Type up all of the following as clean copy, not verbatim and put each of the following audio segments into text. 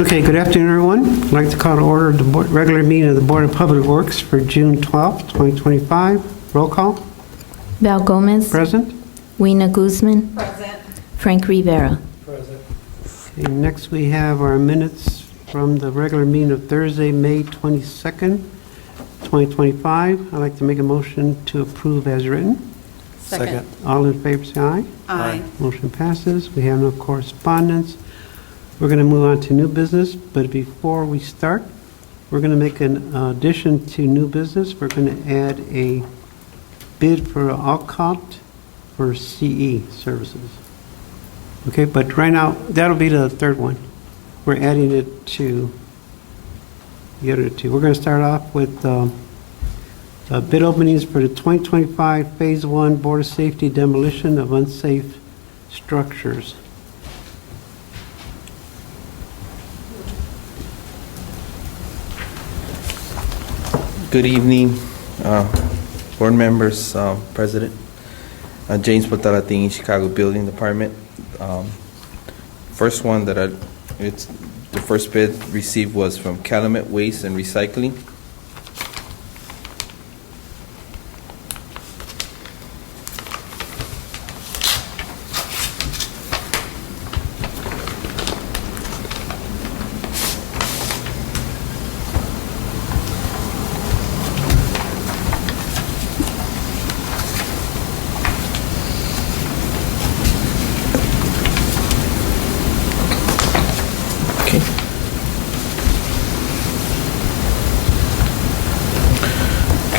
Okay, good afternoon, everyone. I'd like to call to order the regular meeting of the Board of Public Works for June 12th, 2025. Roll call. Val Gomez. Present. Weena Guzman. Present. Frank Rivera. Okay, next we have our minutes from the regular meeting of Thursday, May 22nd, 2025. I'd like to make a motion to approve as written. Second. All in favor, say aye. Aye. Motion passes. We have no correspondence. We're going to move on to new business, but before we start, we're going to make an addition to new business. We're going to add a bid for Alcott for CE services. Okay, but right now, that'll be the third one. We're adding it to the other two. We're going to start off with bid openings for the 2025 Phase 1 Board of Safety demolition of unsafe structures. Good evening, board members, President. James Patalating, Chicago Building Department. First one the first bid received was from Calumet Waste and Recycling.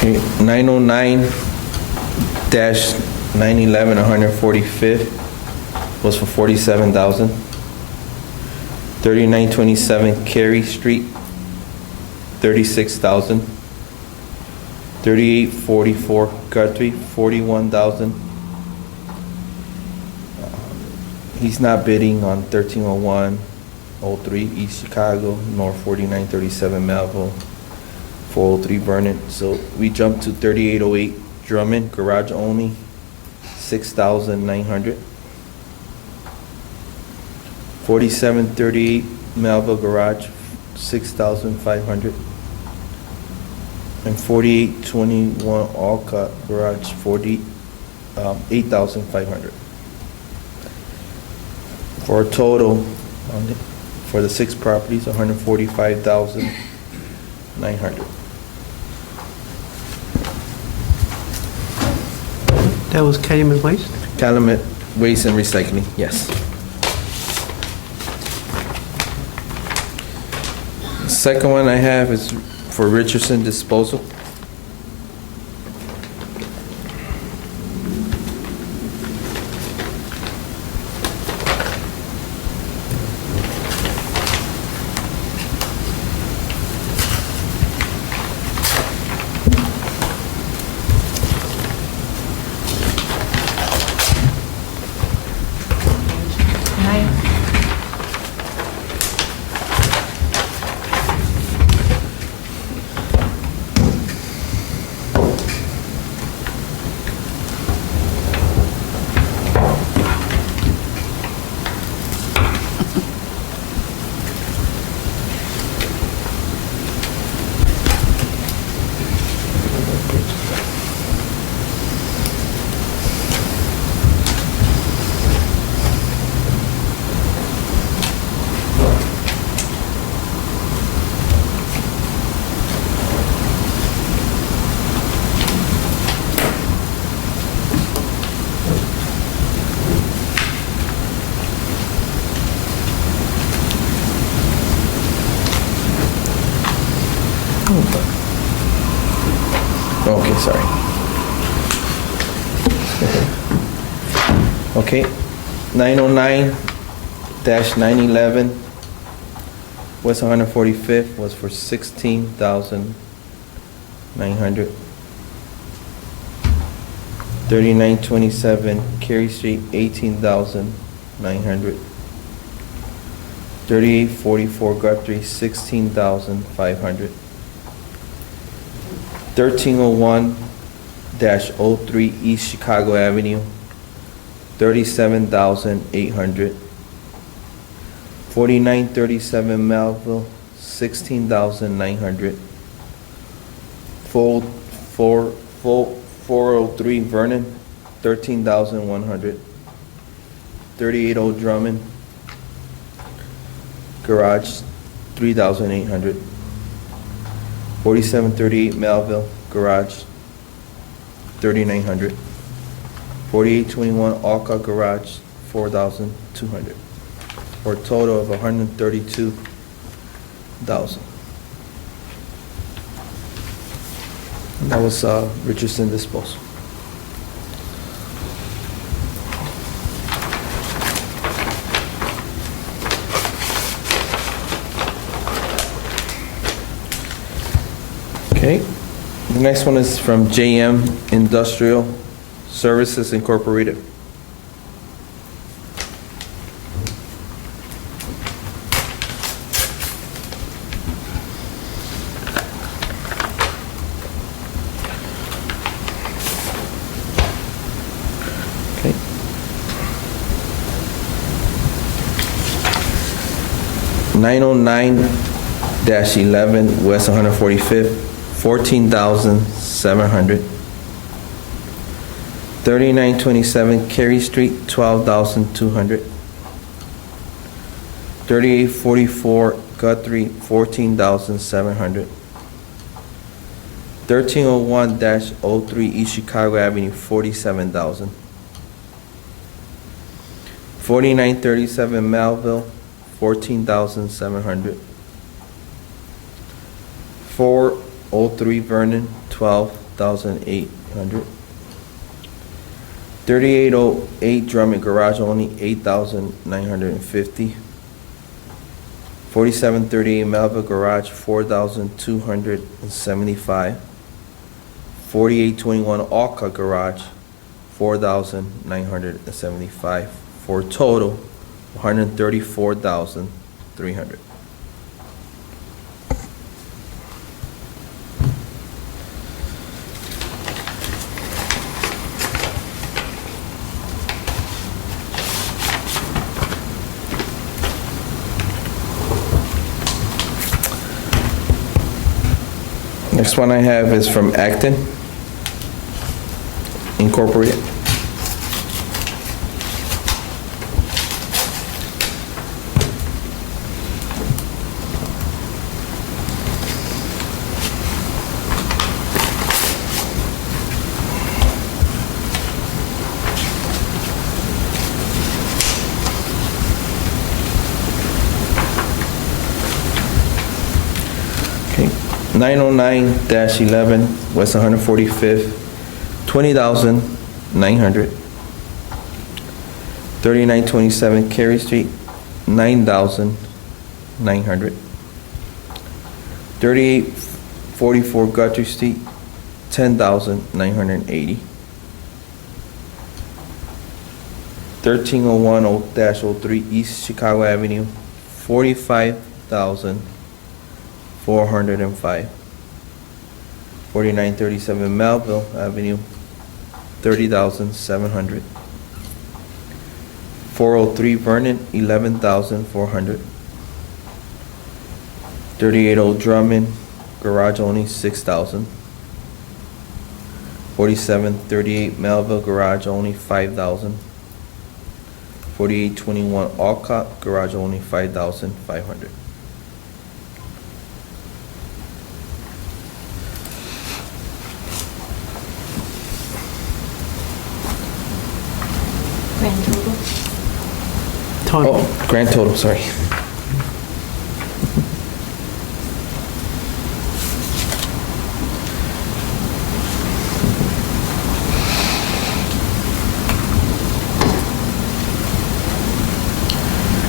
Okay, 909-911, 145th was for $47,000. 3927 Cary Street, $36,000. 3844 Guthrie, $41,000. He's not bidding on 1301-03 East Chicago, nor 4937 Melville, 403 Vernon. So we jumped to 3808 Drummond, garage only, $6,900. 4738 Melville garage, $6,500. And 4821 Alcott garage, $8,500. For a total for the 6 properties, $145,900. That was Calumet Waste? Calumet Waste and Recycling, yes. The second one I have is for Richardson Disposal. Okay, sorry. Okay, 909-911 West 145th was for $16,900. 3927 Cary Street, $18,900. 3844 Guthrie, $16,500. 1301-03 East Chicago Avenue, $37,800. 4937 Melville, 16,900. 403 Vernon, 13,100. 38 Drummond, garage, 3,800. 4738 Melville, garage, 3,900. 4821 Alcott, garage, 4,200. For a total of 132,000. And that was Richardson Disposal. Okay, the next one is from JM Industrial Services Incorporated. Okay. (909-11) West 145th, 14,700. 3927 Cary Street, 12,200. 3844 Guthrie, 14,700. 1301-03 East Chicago Avenue, 47,000. 4937 Melville, 14,700. 403 Vernon, 12,800. 3808 Drummond, garage only, 8,950. 4738 Melville, garage, 4,275. 4821 Alcott, garage, 4,975. For a total, 134,300. Next one I have is from Acton Incorporated. Okay, 909-11 West 145th, 20,900. 3927 Cary Street, 9,900. 3844 Guthrie Street, 10,980. 1301-03 East Chicago Avenue, 45,405. 4937 Melville Avenue, 30,700. 403 Vernon, 11,400. 38 Drummond, garage only, 6,000. 4738 Melville, garage only, 5,000. 4821 Alcott, garage only, 5,500. Grand total? Total. Oh, grand total, sorry.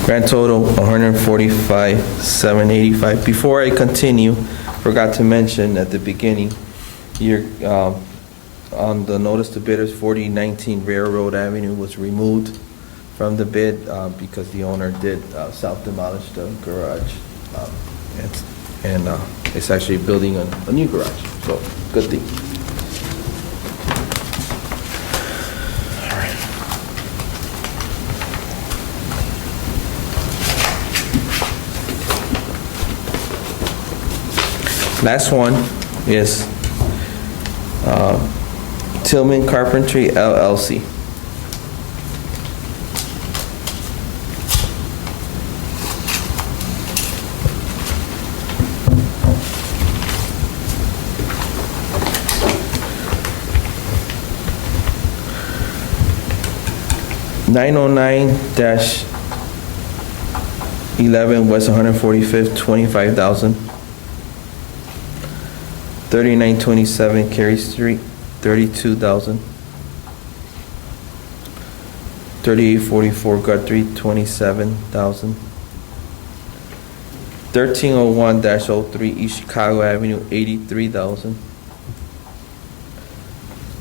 Grand total, 145,785. Before I continue, forgot to mention at the beginning, you're, on the notice to bidders, 4019 Railroad Avenue was removed from the bid because the owner did self-demolish the garage. And it's actually building a new garage, so good thing. All right. Last one is Tillman Carpentry LLC. (909-11 West 145th, 25,000). 3927 Cary Street, 32,000. 3844 Guthrie, 27,000. 1301-03 East Chicago Avenue, 83,000.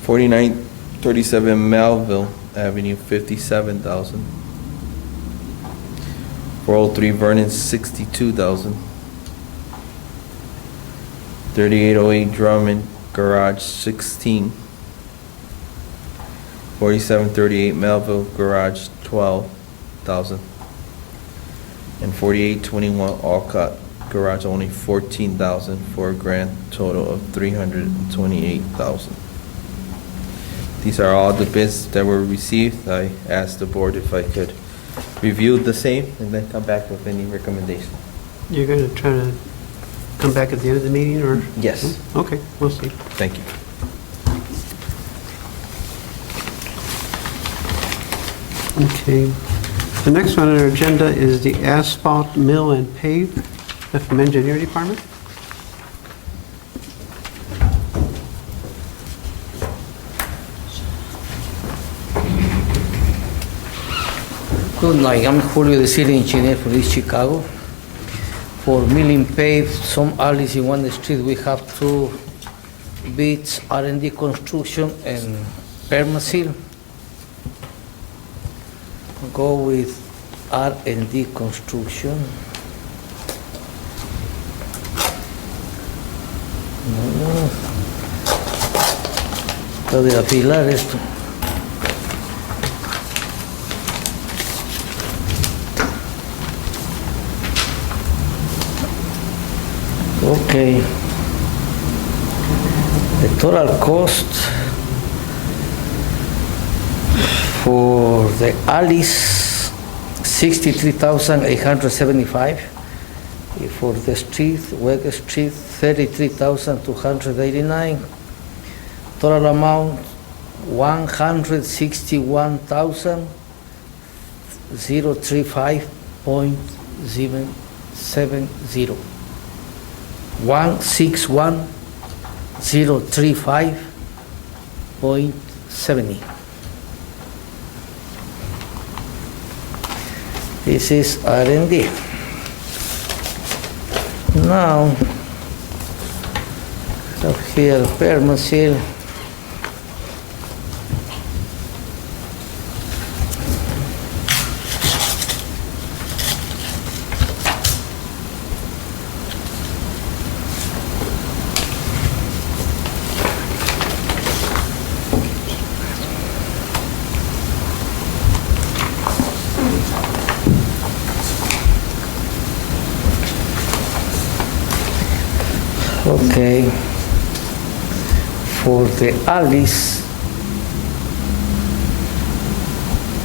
4937 Melville Avenue, 57,000. 403 Vernon, 62,000. 3808 Drummond Garage, 16. 4738 Melville Garage, 12,000. And 4821 Alcott Garage, only 14,000, for a grand total of 328,000. These are all the bids that were received. I asked the board if I could review the same and then come back with any recommendation. You're going to try to come back at the end of the meeting, or? Yes. Okay, we'll see. Thank you. Okay. The next one on our agenda is the asphalt mill and pave. That's from engineering department. Good night, I'm Julio, the city engineer for East Chicago. For milling pave, some alleys in one street, we have two bids, R&D Construction and Permasil. Go with R&D Construction. Lo de afilar esto. Okay. The total cost for the alleys, 63,875. For the street, West Street, 33,289. Total amount, 161,035.070. 161,035.70. This is R&D. Now, up here, Permasil. Okay, for the alleys,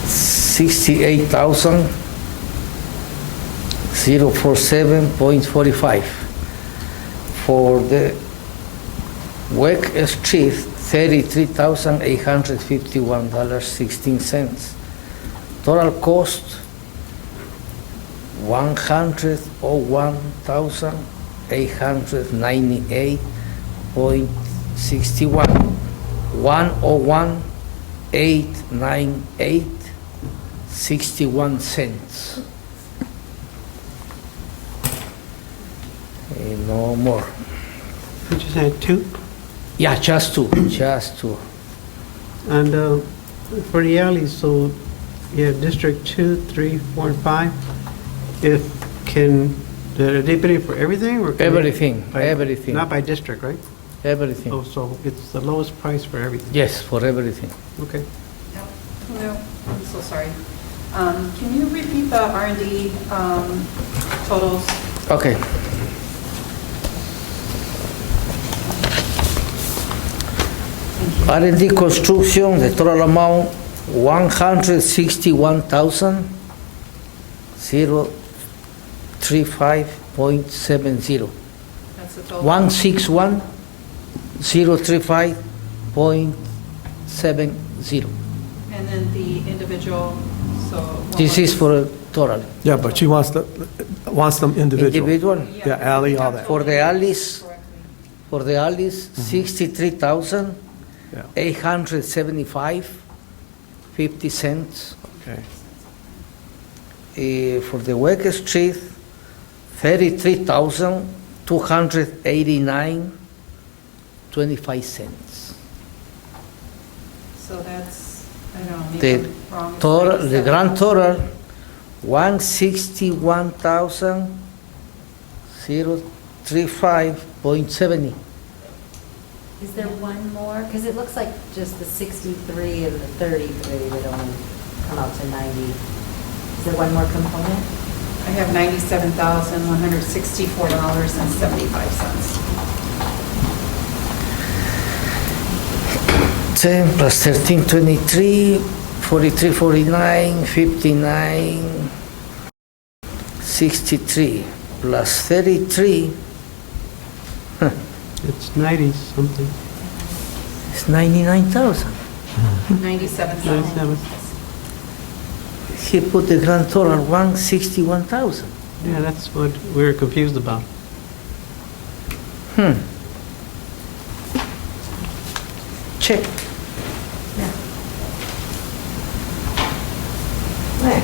68,047.45. For the West Street, $33,851.16. Total cost, $101,898.61. 101,898.61. No more. We just had two. Yeah, just two, just two. And for the alleys, so you have District 2, 3, 4, and 5. Are they bidding for everything? Or can they- Everything, by- everything. Not by district, right? Everything. Oh, so it's the lowest price for everything? Yes, for everything. Okay. No, I'm so sorry. Can you repeat the R&D totals? Okay. R&D construction, the total amount, 161,035.70. That's the total. 161,035.70. And then the individual, so. what This is was- for a total. Yeah, but she wants them individual. Individual, Yeah, alley, all that. for the alleys, Correctly. 63,875.50 cents. Okay. For the Wake Street, 33,289.25 cents. So that's, I don't know, maybe The I'm wrong. It's total, the 97. grand total, 161,035.70. Is there one more? Because it looks like just the 63 and the 33 would only come out to 90. Is there one more component? I have $97,164.75. 10 plus 13, 23, 43, 49, 59, 63, plus 33, It's 90-something. it's 99,000. 97,000. 97. He put the grand total 161,000. Yeah, that's what we were confused about. Check. Where?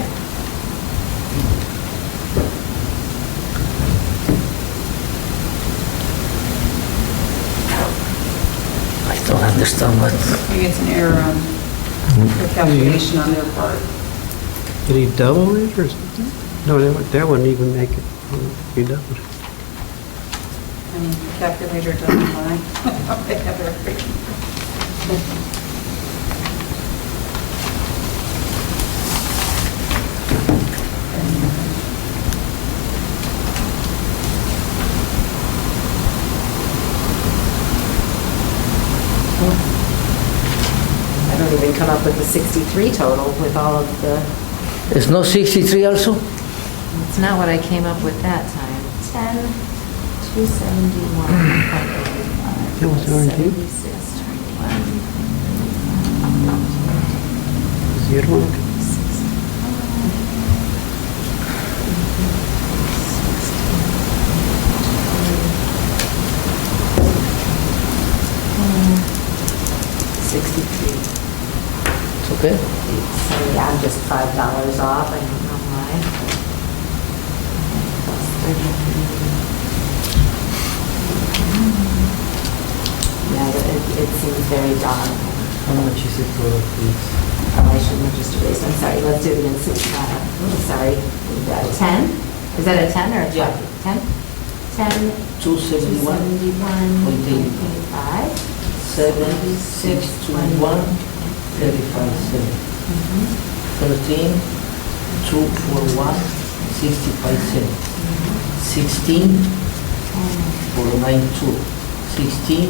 I don't understand what. Maybe it's an error on the calculation on their part. Did he double it or something? No, that wouldn't even make it. He doubled it. I mean, the calculator doesn't lie. They have everything. I don't even come up with the 63 total with all of the, It's not 63 also? it's not what I came up with that time. 10, 271.85. That was R&D? 76, Zero. It's okay? Sorry, I'm just $5 off, I don't know why. Plus 33. Yeah, it seems very daunting. How much is it for this? Oh, I shouldn't have just erased, I'm sorry, let's do it again. Sorry, is that a 10? Is that a 10 or a 20? Yeah. 10? 10, 271, 271.85. 7,621, 35 cents. 13, 241, 65 cents. 16, 492, 16,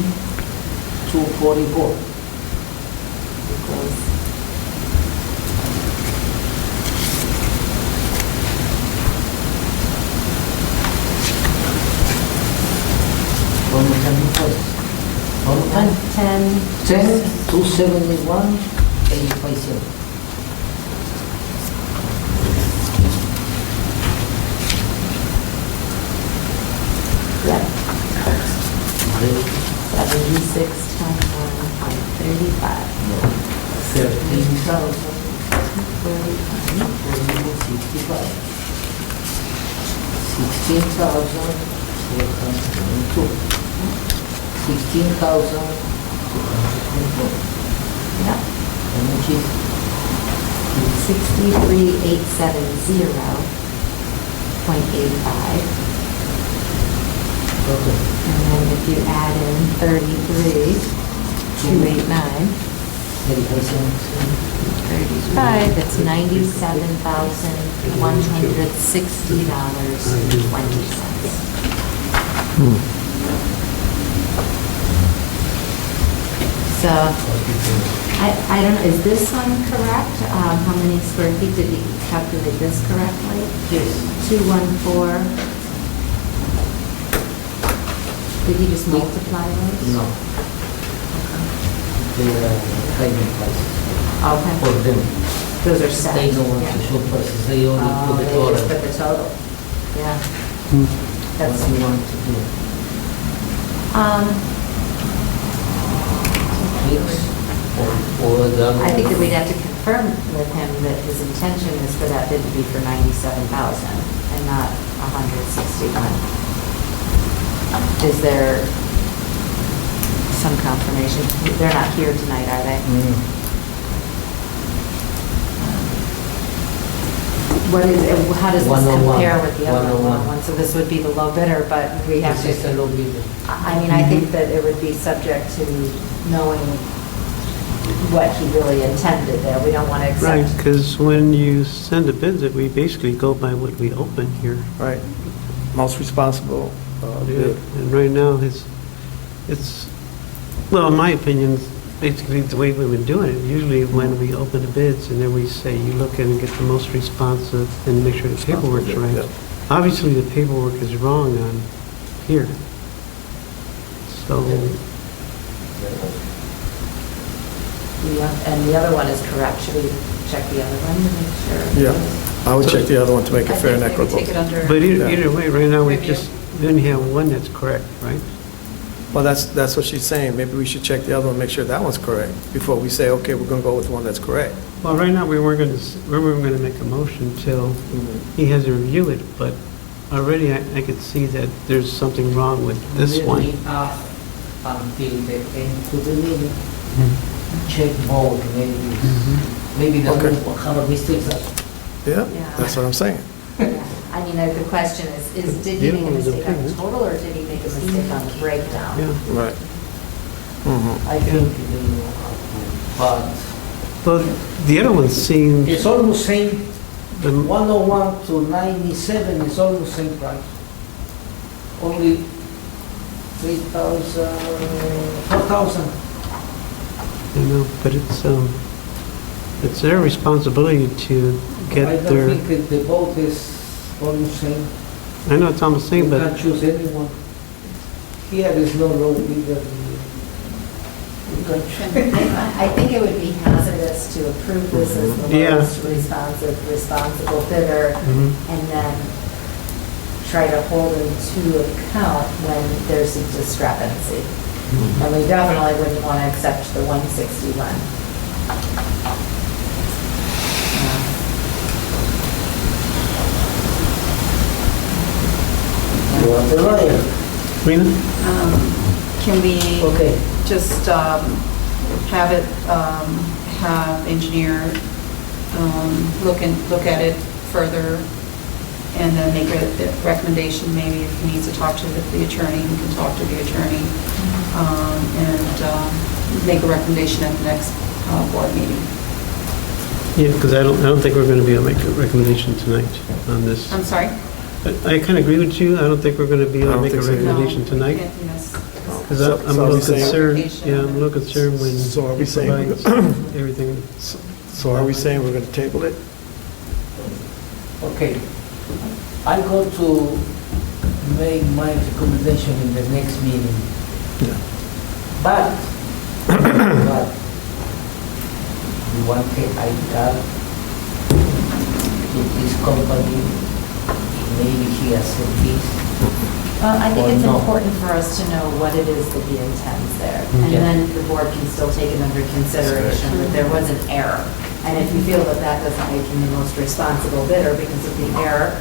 244. One more time, please. One more time. 10, 10, 271, 85 cents. yeah, 76 times 1.35. 13,000, 16,422. 16,224. Yeah, How much is 63,870.85. okay? And then if you add in 33,289, 35 cents. 35, that's $97,160.20. So, I don't know, is this one correct? How many square feet, did he calculate this correctly? Yes. 214? Did he just multiply those? No. They are hiding prices Okay, for them. those are set. They don't want Yeah. to show prices, they only Oh, put the they total. just put the total, yeah. Hmm. That's what we want to do. Um, Yes. Or the other. I think that we'd have to confirm with him that his intention is for that bid to be for 97,000 and not 161. Is there some confirmation? They're not here tonight, are they? Mm. What is, how does this 101. compare with the other 101. one? So this would be the low bidder, but we have This is a to, low bidder. I mean, I think that it would be subject to knowing what he really intended there. We don't want to accept. Right, because when you send a bid, that we basically go by what we open here. Right. Most responsible Yeah, bid. and right now, it's, well, in my opinion, it's basically the way we've been doing it. Usually when we open the bids and then we say, you look in and get the most responsive and make sure the paperwork's Yeah. right. Obviously, the paperwork is wrong on here. So, And the other one is correct. Should we check the other one to make sure? Yeah, I would check the other one to make it fair and I think maybe equitable. take it under. but Yeah. either way, right now, we Review. we only have one that's correct, right? Well, that's what she's saying. Maybe we should check the other one, make sure that one's correct, before we say, okay, we're going to go with one that's correct. Well, right now, we weren't going to make a motion till he has to review it, but already I could see that there's something wrong with this We one. have until the end to the meeting, check both, maybe the Okay. one have a mistake. Yeah, Yeah. that's what I'm saying. Yeah. I mean, the question is did he Yeah, make a it was mistake on okay. the total, or did he make a mistake on the breakdown? Yeah. Right. Mhm. I think they know how to, but Well, the other one seems, it's almost same, the 101 to 97 is almost same price. Only 3,000, 4,000. but it's their responsibility to I get don't their, think that the boat is almost same. I know it's almost the You same, but can choose anyone. Here is no low bidder. You can choose. I think it would be hazardous to approve this as the Yeah. lowest responsible bidder, Mhm. and then try to hold him to account when there's a discrepancy. And we definitely wouldn't want to accept the 161. You are the lawyer. Rena? Can we Okay. just have it, have engineer look at it further and then make a recommendation, maybe if he needs to talk to the attorney, he can talk to the attorney, and make a recommendation at the next board meeting. Yeah, because I don't think we're going to be able to make a recommendation tonight on this. I'm sorry? I kind of agree with you. I don't think we're going to be able I to don't make a think so either. recommendation tonight. Yes. Because So- I'm so a are we little saying- concerned, yeah, I'm a little concerned when So are we he saying- provides everything. So are we saying we're going to table it? Okay. I go to make my recommendation in the next meeting. Yeah. But the one thing I got with this company, maybe he has said this. Well, I think Or it's no. important for us to know what it is that he intends there. And Yeah. then the board can still take it under consideration that there was an error. And if you feel that that doesn't make him the most responsible bidder because of the error,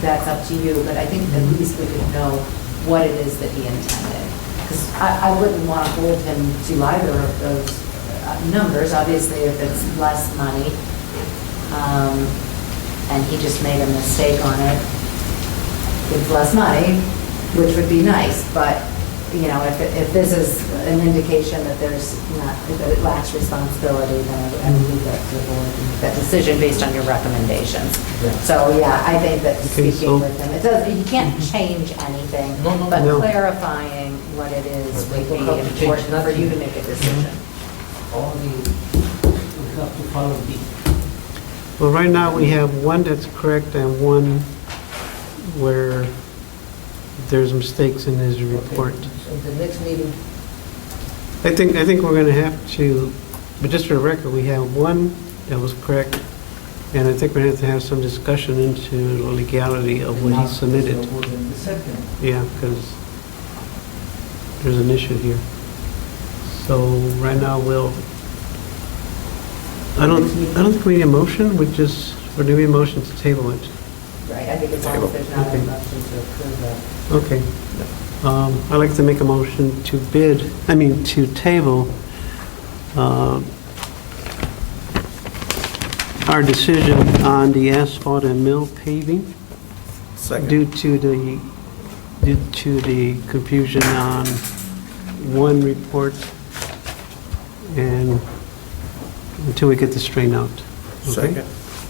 that's up to you. But I think at least we could know what it is that he intended. Because I wouldn't want to hold him to either of those numbers. Obviously, if it's less money, and he just made a mistake on it, it's less money, which would be nice, but, you know, if this is an indication that there's not, that it lacks responsibility, then I would leave that to the board to make that decision based on your recommendations. Yeah. So, yeah, I think that Okay, speaking so- with him, it does, you can't change anything, No, no, but no. clarifying what it is would be We don't have to change important for you to nothing. make a decision. we have to follow B. Well, right now, we have one that's correct and one where there's mistakes in his report. So the next meeting, I think we're gonna have to, but just for the record, we have one that was correct, and I think we're gonna have to have some discussion into the legality of what he submitted. the second. Yeah, because there's an issue here. So right now, I don't think we need a motion, we're doing a motion to table it. Right, I think as long as there's not a Okay. motion to approve it. Okay. I'd like to make a motion to to table our decision on the asphalt and mill paving Second. due to the confusion on one report and until we get this straightened out. Okay? Second.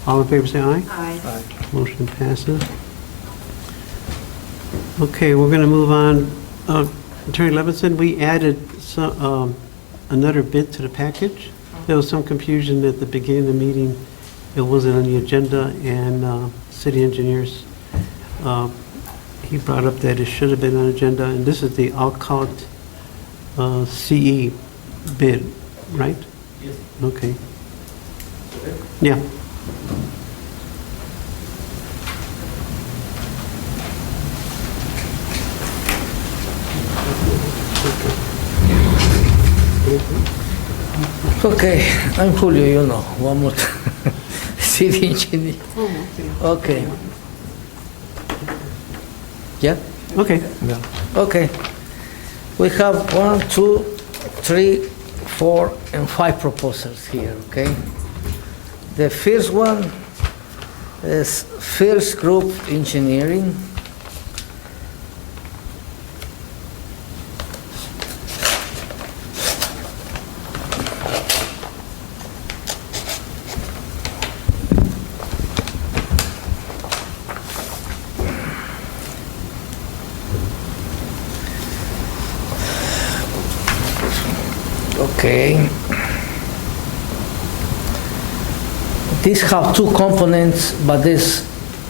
All in favor, say aye. Aye. Aye. Motion passes. Okay, we're going to move on. Attorney Levinson, we added another bid to the package. There was some confusion at the beginning of the meeting. It wasn't on the agenda, and city engineers, he brought up that it should have been on the agenda, and this is the Alcout CE bid, right? Yes. Okay. Yeah. Okay, I'm Julio, you know, one more time. City engineer. Okay. Yeah? Okay. Okay. We have 1, 2, 3, 4, and 5 proposals here, okay? The first one is First Group Engineering. Okay. These have two components, but there's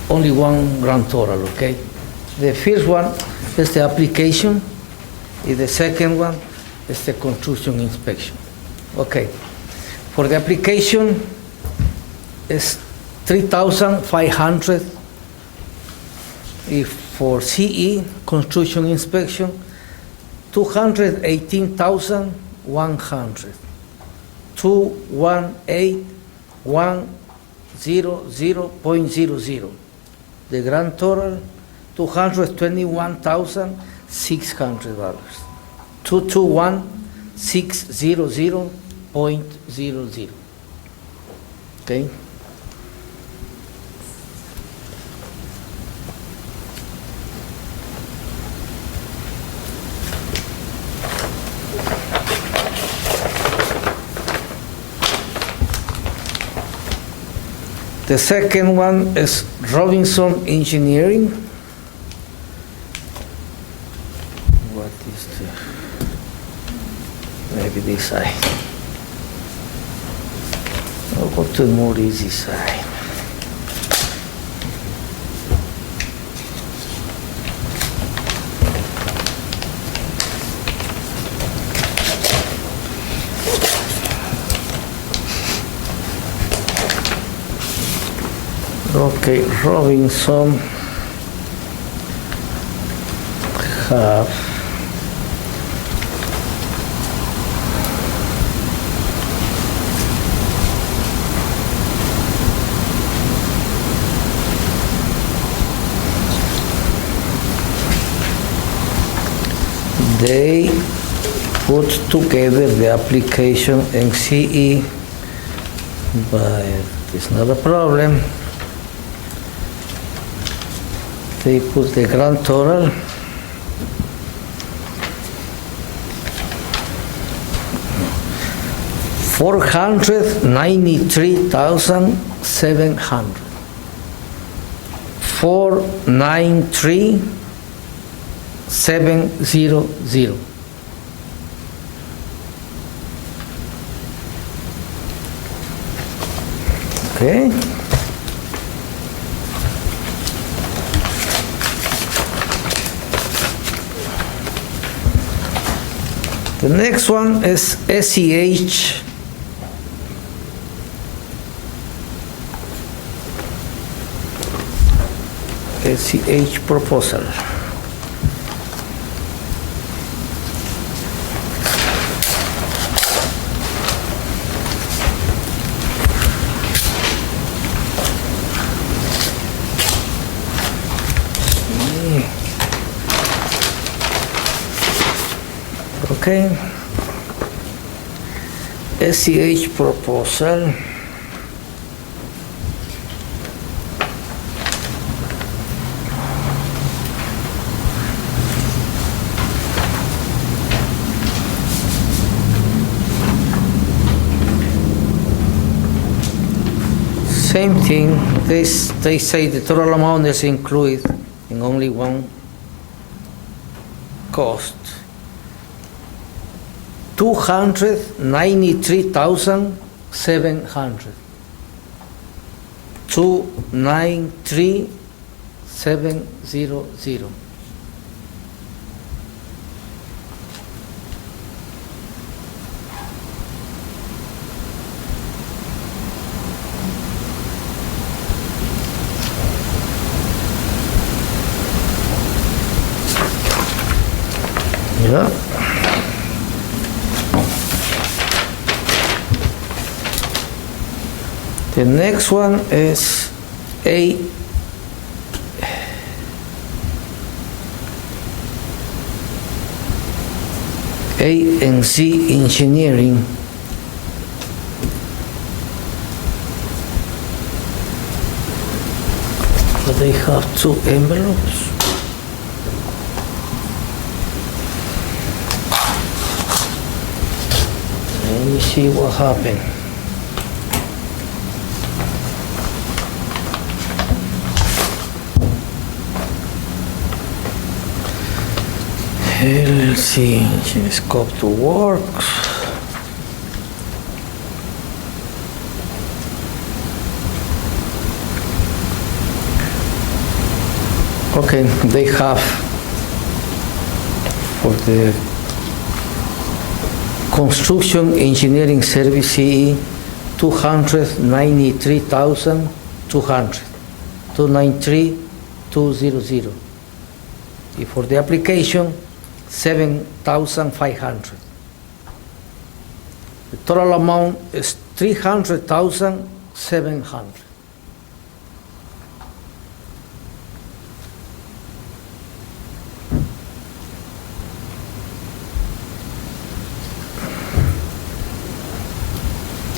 only one grand total, okay? The first one is the application, and the second one is the construction inspection. Okay. For the application, it's 3,500. If for CE, construction inspection, 218,100. 218,100.00. The grand total, $221,600. 221,600.00. Okay? The second one is Robinson Engineering. What is the, maybe this side. I'll go to the more easy side. Okay, Robinson have they put together the application in CE, but it's not a problem. They put the grand total. $493,700. 493,700. Okay. The next one is SEH. SEH proposal. Okay. SEH proposal. Same thing, they say the total amount is included in only one cost. 293,700. 293,700. Yeah. The next one is A&C Engineering. So they have two envelopes. Let me see what happened. Let's see, scope to works. Okay, they have for the construction engineering service CE 293,200, 293,200. And for the application 7,500. The total amount is 300,700.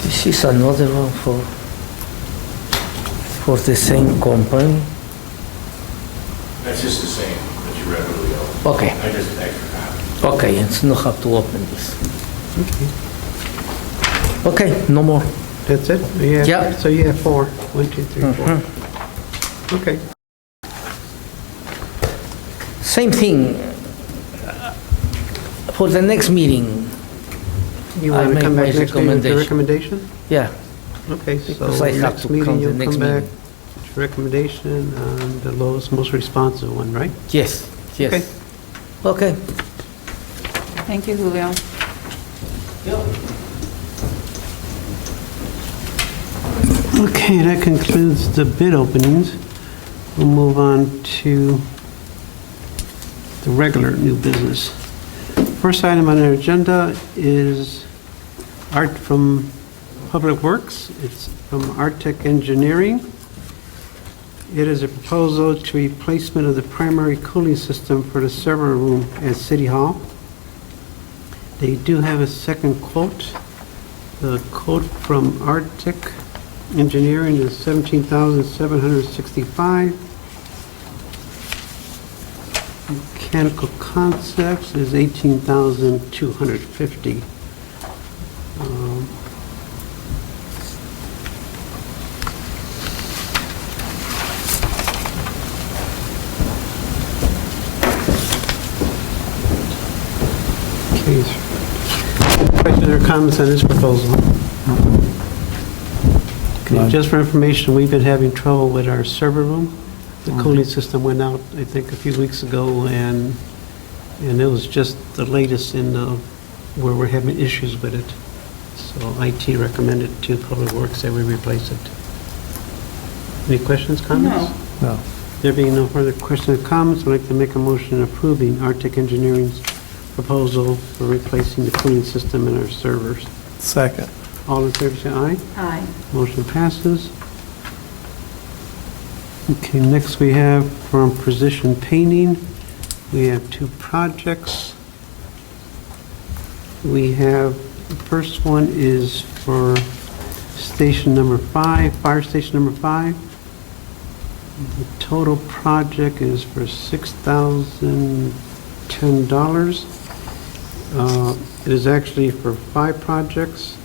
This is another one for the same company. That's just the same that you regularly owe. Okay. I just extra copy. Okay, it's not have to open this. Okay, Okay, no more. that's it? Yeah. Yeah. So you have 4. 1, 2, 3, 4. Okay. Same thing. For the next meeting, You I want to make come back my next meeting with the recommendation. recommendation? yeah, Okay, so Because I have next to meeting, come the you'll next come back meeting. to recommendation on the lowest, most responsive one, right? yes, yes. Okay. Okay. Thank you, Julio. Okay, that concludes the bid openings. We'll move on to the regular new business. First item on our agenda is art from Public Works. It's from Artec Engineering. It is a proposal to replacement of the primary cooling system for the server room at City Hall. They do have a second quote. The quote from Artec Engineering is $17,765. Mechanical Concepts is $18,250. Okay. Questions or comments on this proposal? Okay, just for information, we've been having trouble with our server room. The cooling system went out, I think, a few weeks ago, and it was just the latest in where we're having issues with it. So IT recommended to Public Works that we replace it. Any questions, comments? No. There being no further questions or comments, I'd like to make a motion approving Arctic Engineering's proposal for replacing the cooling system in our servers. Second. All in favor, say aye. Aye. Motion passes. Okay, next we have from Precision Painting, we have two projects. We have, the first one is for station number 5, fire station number 5. The total project is for $6,010. It is actually for 5 projects.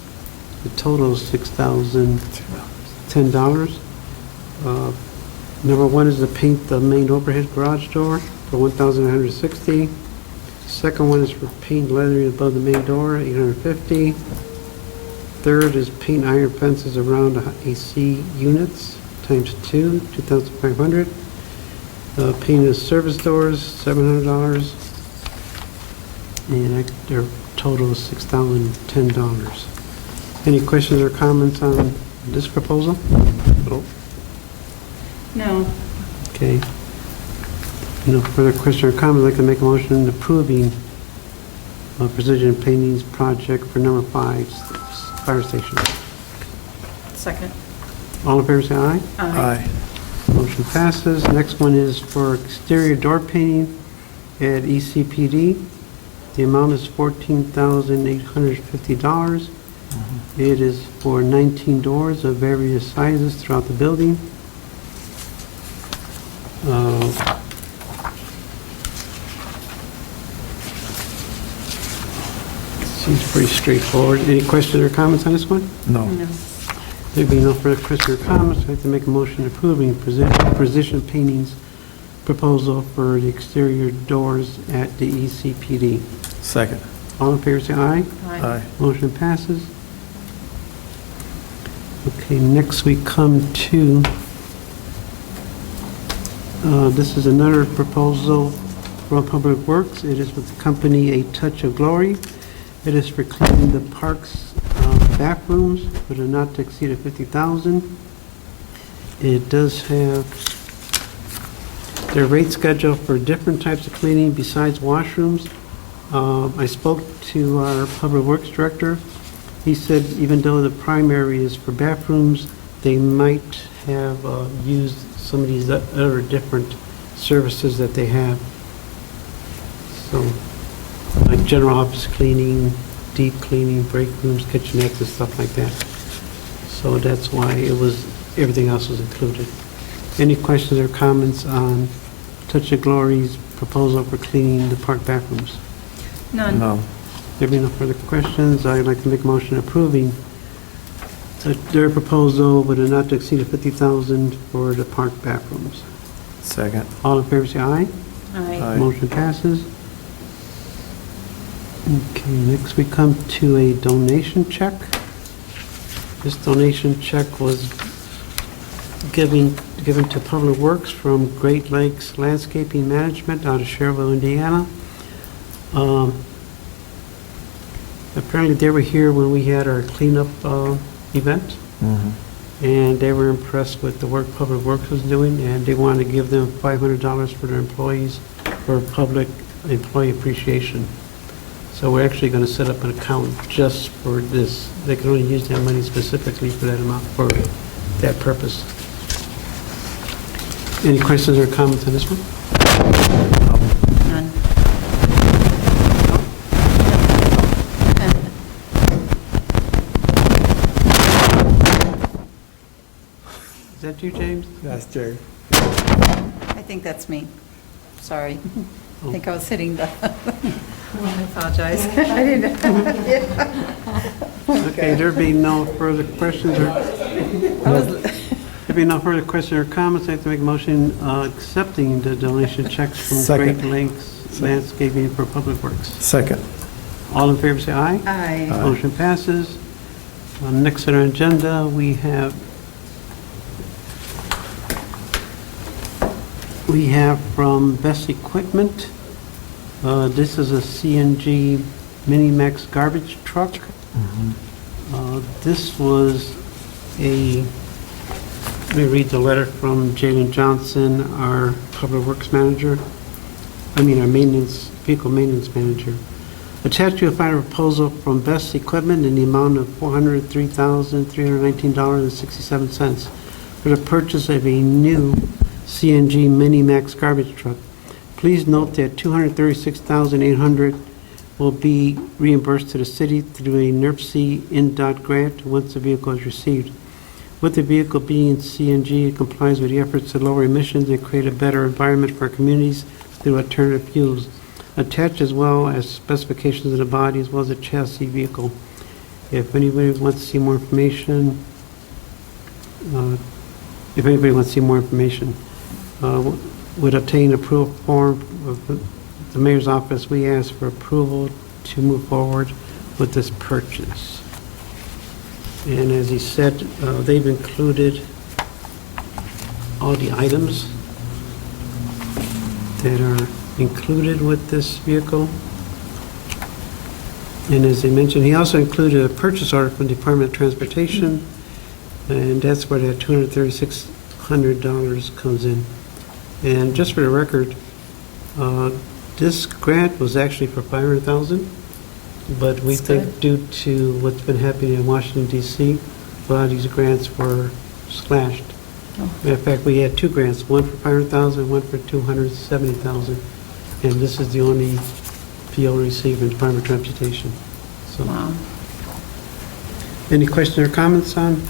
The total is $6,010. Number 1 is to paint the main overhead garage door for $1,160. Second one is for paint lettering above the main door, $850. Third is paint iron fences around AC units, times 2, $2,500. Paint the service doors, $700. And their total is $6,010. Any questions or comments on this proposal? No. Okay. No further question or comment. I'd like to make a motion approving Precision Painting's project for number 5, fire station. Second. All in favor, say aye. Aye. Motion passes. Next one is for exterior door painting at ECPD. The amount is $14,850. It is for 19 doors of various sizes throughout the building. Seems pretty straightforward. Any questions or comments on this one? No. No. There being no further questions or comments, I'd like to make a motion approving Precision Painting's proposal for the exterior doors at the ECPD. Second. All in favor, say aye. Aye. Motion passes. Okay, next we come to, this is another proposal from Public Works. It is with the company A Touch of Glory. It is for cleaning the park's bathrooms with a not to exceed of $50,000. It does have their rate schedule for different types of cleaning besides washrooms. I spoke to our Public Works Director. He said even though the primary is for bathrooms, they might have used some of these other different services that they have. So, like general office cleaning, deep cleaning, break rooms, kitchenettes, and stuff like that. So that's why everything else was included. Any questions or comments on Touch of Glory's proposal for cleaning the park bathrooms? None. No. There being no further questions, I'd like to make a motion approving their proposal with a not to exceed of $50,000 for the park bathrooms. Second. All in favor, say aye. Aye. Aye. Motion passes. Okay, next we come to a donation check. This donation check was given to Public Works from Great Lakes Landscaping Management out of Schererville, Indiana. Apparently they were here when we had our cleanup event, and they were impressed with the work Public Works was doing, and they wanted to give them $500 for their employees for public employee appreciation. So we're actually going to set up an account just for this. They can only use that money specifically for that amount, for that purpose. Any questions or comments on this one? None. Is that you, James? That's Jerry. I think that's me. Sorry. I think I was hitting the, I apologize. I didn't. Okay, there being no further questions or, there being no further questions or comments, I have to make a motion accepting the donation checks from Second. Great Lakes Landscaping for Public Works. Second. All in favor, say aye. Aye. Aye. Motion passes. Next on our agenda, we have we have from Best Equipment, this is a CNG Mini-Max garbage truck. This was let me read the letter from Jalen Johnson, our Public Works Manager, our vehicle maintenance manager. Attached to a final proposal from Best Equipment in the amount of $403,319.67 for the purchase of a new CNG Mini-Max garbage truck. Please note that $236,800 will be reimbursed to the city through a NERC INDOT grant once the vehicle is received. With the vehicle being CNG, it complies with the efforts to lower emissions and create a better environment for our communities through alternative fuels. Attached as well as specifications of the body as well as the chassis vehicle. If anybody wants to see more information, would obtain approval form of the mayor's office, we ask for approval to move forward with this purchase. And as he said, they've included all the items that are included with this vehicle. And as they mentioned, he also included a purchase order from the Department of Transportation, and that's where that $236,000 comes in. And just for the record, this grant was actually for $500,000, but we think due to what's been happening in Washington, D.C., a lot of these grants were slashed. Matter of fact, we had two grants, one for $500,000, one for $270,000, and this is the only PO received from the Department of Transportation. So, Wow. any questions or comments on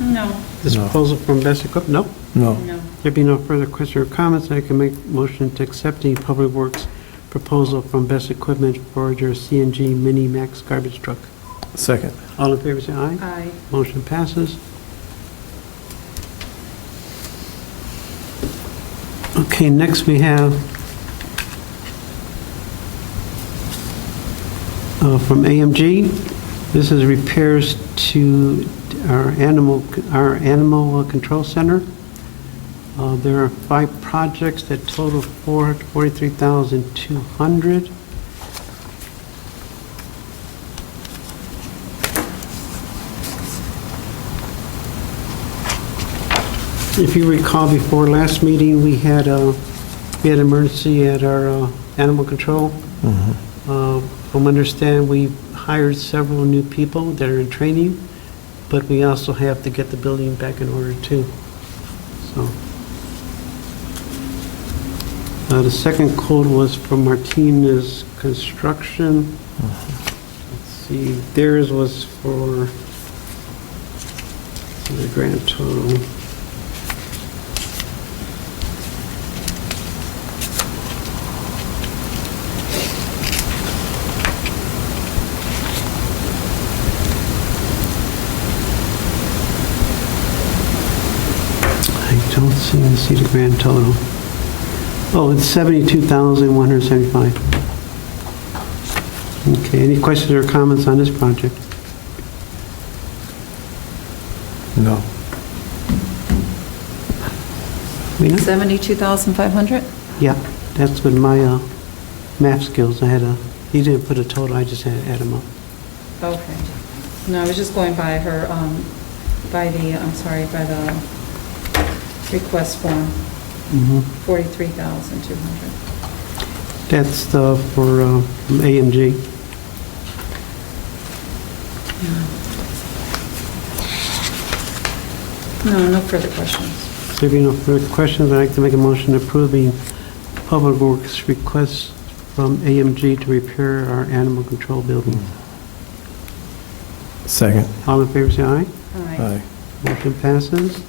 No. this proposal from Best Equipment? No? No. There be no further questions or comments, I can make motion to accept the Public Works proposal from Best Equipment for your CNG Mini-Max garbage truck. Second. All in favor, say aye. Aye. Motion passes. Okay, next we have from AMG. This is repairs to our animal control center. There are 5 projects that total $443,200. If you recall, before last meeting, we had emergency at our animal control. From understand, we've hired several new people that are in training, but we also have to get the building back in order too. So, the second quote was from Martinez Construction. Let's see, theirs was for the grand total. I don't seem to see the grand total. Oh, it's $72,175. Okay, any questions or comments on this project? No. Lena? 72,500? Yeah, that's with my math skills. He didn't put a total, I just had to add them up. Okay. No, I was just going by her, by the request form, 43,200. That's for AMG. No further questions. If there be no further questions, I'd like to make a motion approving Public Works request from AMG to repair our animal control building. Second. All in favor, say aye. Aye. Motion passes.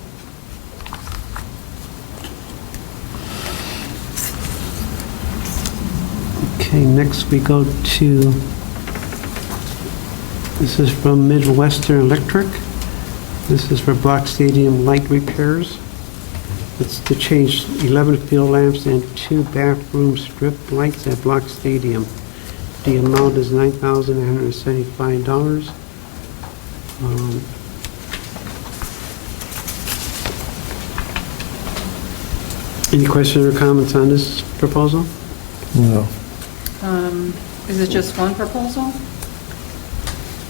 Okay, next we go to, this is from Midwestern Electric. This is for Block Stadium light repairs. It's to change 11 field lamps and 2 bathroom strip lights at Block Stadium. The amount is $9,975. Any questions or comments on this proposal? No. Is it just one proposal?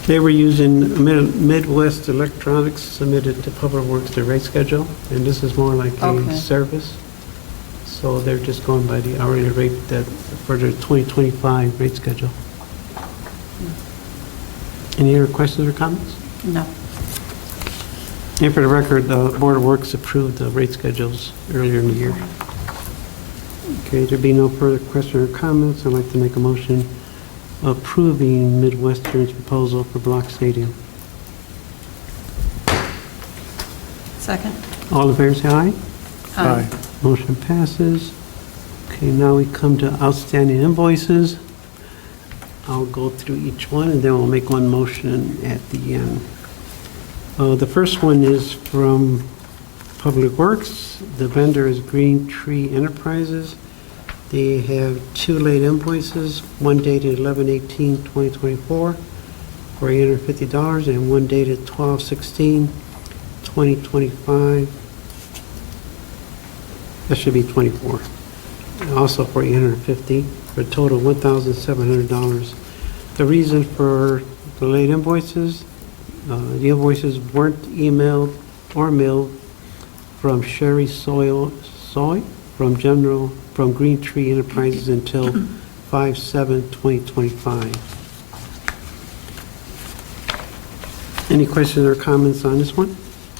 They were using Midwest Electronics submitted to Public Works their rate schedule, and this is more like a Okay. service. So they're just going by the hourly rate that, for their 2025 rate schedule. Any other questions or comments? No. And for the record, the Board of Works approved the rate schedules earlier in the year. Okay, there be no further questions or comments, I'd like to make a motion approving Midwestern's proposal for Block Stadium. Second? All in favor, say aye. Aye. Motion passes. Okay, now we come to outstanding invoices. I'll go through each one, and then we'll make one motion at the end. The first one is from Public Works. The vendor is Green Tree Enterprises. They have two late invoices, one dated 11/18/2024 for $850, and one dated 12/16/2025. That should be 24. Also for $850, for a total of $1,700. The reason for the late invoices, the invoices weren't emailed or mailed from Sherry Soy from Green Tree Enterprises until 5/7/2025. Any questions or comments on this one?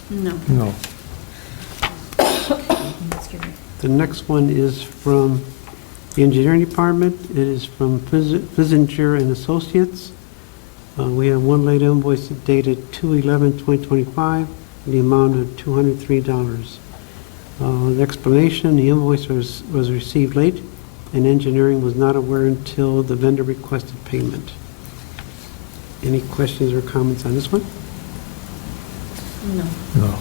No. No. The next one is from the engineering department. It is from Fisinger and Associates. We have one late invoice dated 2/11/2025, the amount of $203. The explanation, the invoice was received late, and engineering was not aware until the vendor requested payment. Any questions or comments on this one? No. No.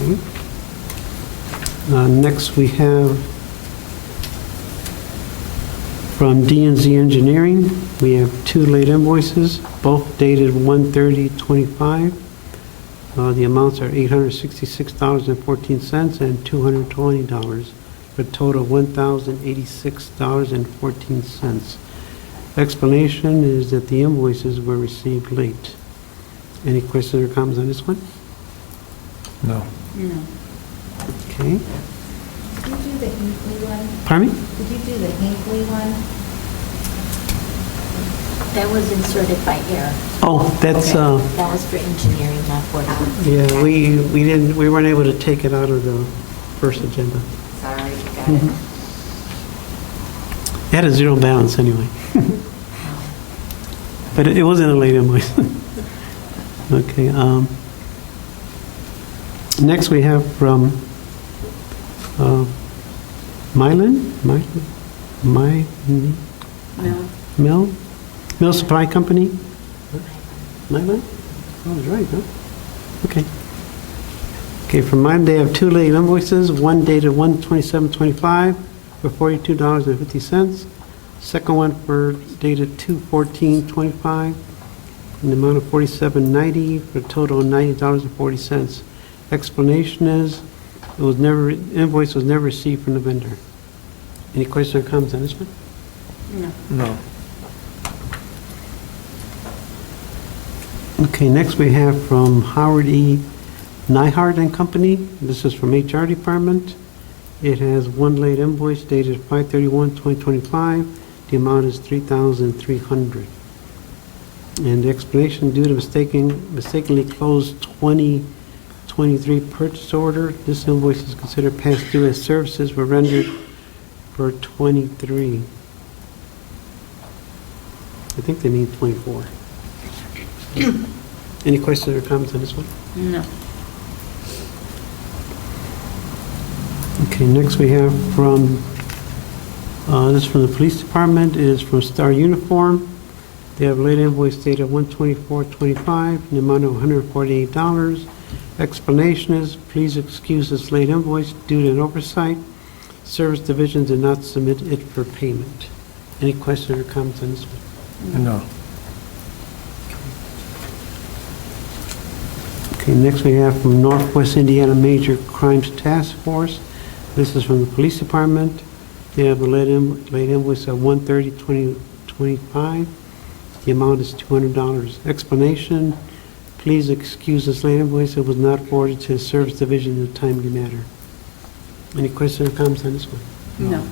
Okay. Next, we have from D&Z Engineering, we have two late invoices, both dated 1/30/25. The amounts are $866.14 and $220, for a total of $1,086.14. Explanation is that the invoices were received late. Any questions or comments on this one? No. No. Okay. Did you do the Hinkley one? Pardon me? Did you do the Hinkley one? That was inserted by error. Oh, that's, That was for engineering, not for... yeah, we weren't able to take it out of the first agenda. Sorry, got Mhm. it. It had a zero balance anyway. But it wasn't a late invoice. Okay. Next we have from No. Mill Supply Company? Mylan? Oh, I was right, huh? Okay. Okay, from mine, they have two late invoices, one dated 1/27/25 for $42.50. Second one for dated 2/14/25 in the amount of $47.90 for a total of $90.40. Explanation is invoice was never received from the vendor. Any questions or comments on this one? No. No. Okay, next we have from Howard E. Nyhard and Company. This is from HR Department. It has one late invoice dated 5/31/2025. The amount is $3,300. And the explanation, due to mistakenly closed 2023 purchase order, this invoice is considered past due as services were rendered for 23. I think they mean 24. Any questions or comments on this one? No. Okay, next we have from, this is from the police department. It is from Star Uniform. They have late invoice dated 1/24/25 in the amount of $148. Explanation is, please excuse this late invoice due to an oversight. Service division did not submit it for payment. Any questions or comments on this one? No. Okay, next we have from Northwest Indiana Major Crimes Task Force. This is from the police department. They have a late invoice of $130,2025. The amount is $200. Explanation, please excuse this late invoice. It was not forwarded to the service division in a timely manner. Any questions or comments on this one? No.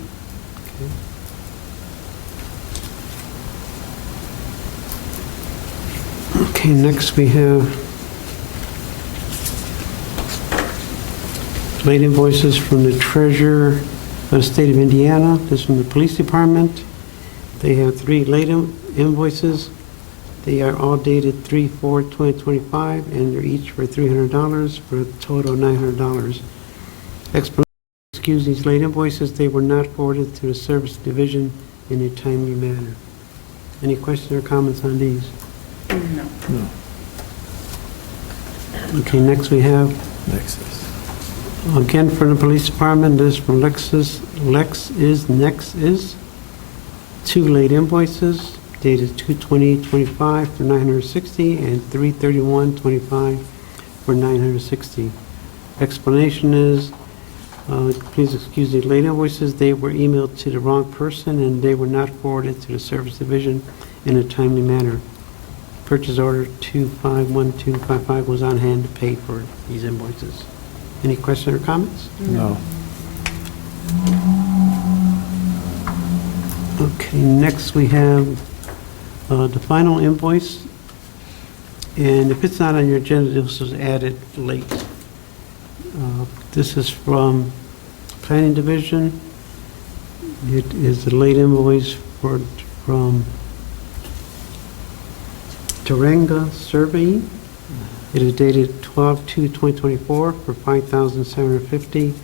Okay, next we have late invoices from the treasurer of the state of Indiana. This is from the police department. They have 3 late invoices. They are all dated 3/4/2025, and they're each for $300 for a total of $900. Explanation, excuse these late invoices. They were not forwarded to the service division in a timely manner. Any questions or comments on these? No. Okay, next we have, Nexus. again for the police department, this is from Nexus, 2 late invoices dated 2/20/25 for $960 and 3/31/25 for $960. Explanation is, please excuse the late invoices, they were emailed to the wrong person and they were not forwarded to the service division in a timely manner. Purchase order 251255 was on hand to pay for these invoices. Any questions or comments? No. Okay, next we have the final invoice. And if it's not on your agenda, this was added late. This is from Planning Division. It is the late invoice from Taranga Surveying. It is dated 12/2/2024 for $5,750.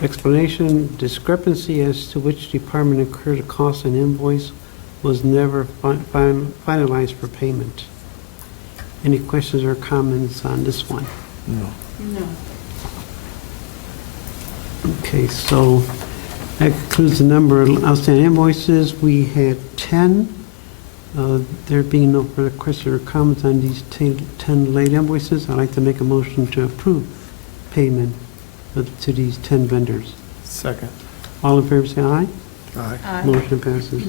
Explanation, discrepancy as to which department incurred a cost and invoice was never finalized for payment. Any questions or comments on this one? No. No. Okay, so that concludes the number of outstanding invoices. We had 10. There being no further questions or comments on these 10 late invoices, I'd like to make a motion to approve payment to these 10 vendors. Second. All in favor, say aye. Aye. Motion passes.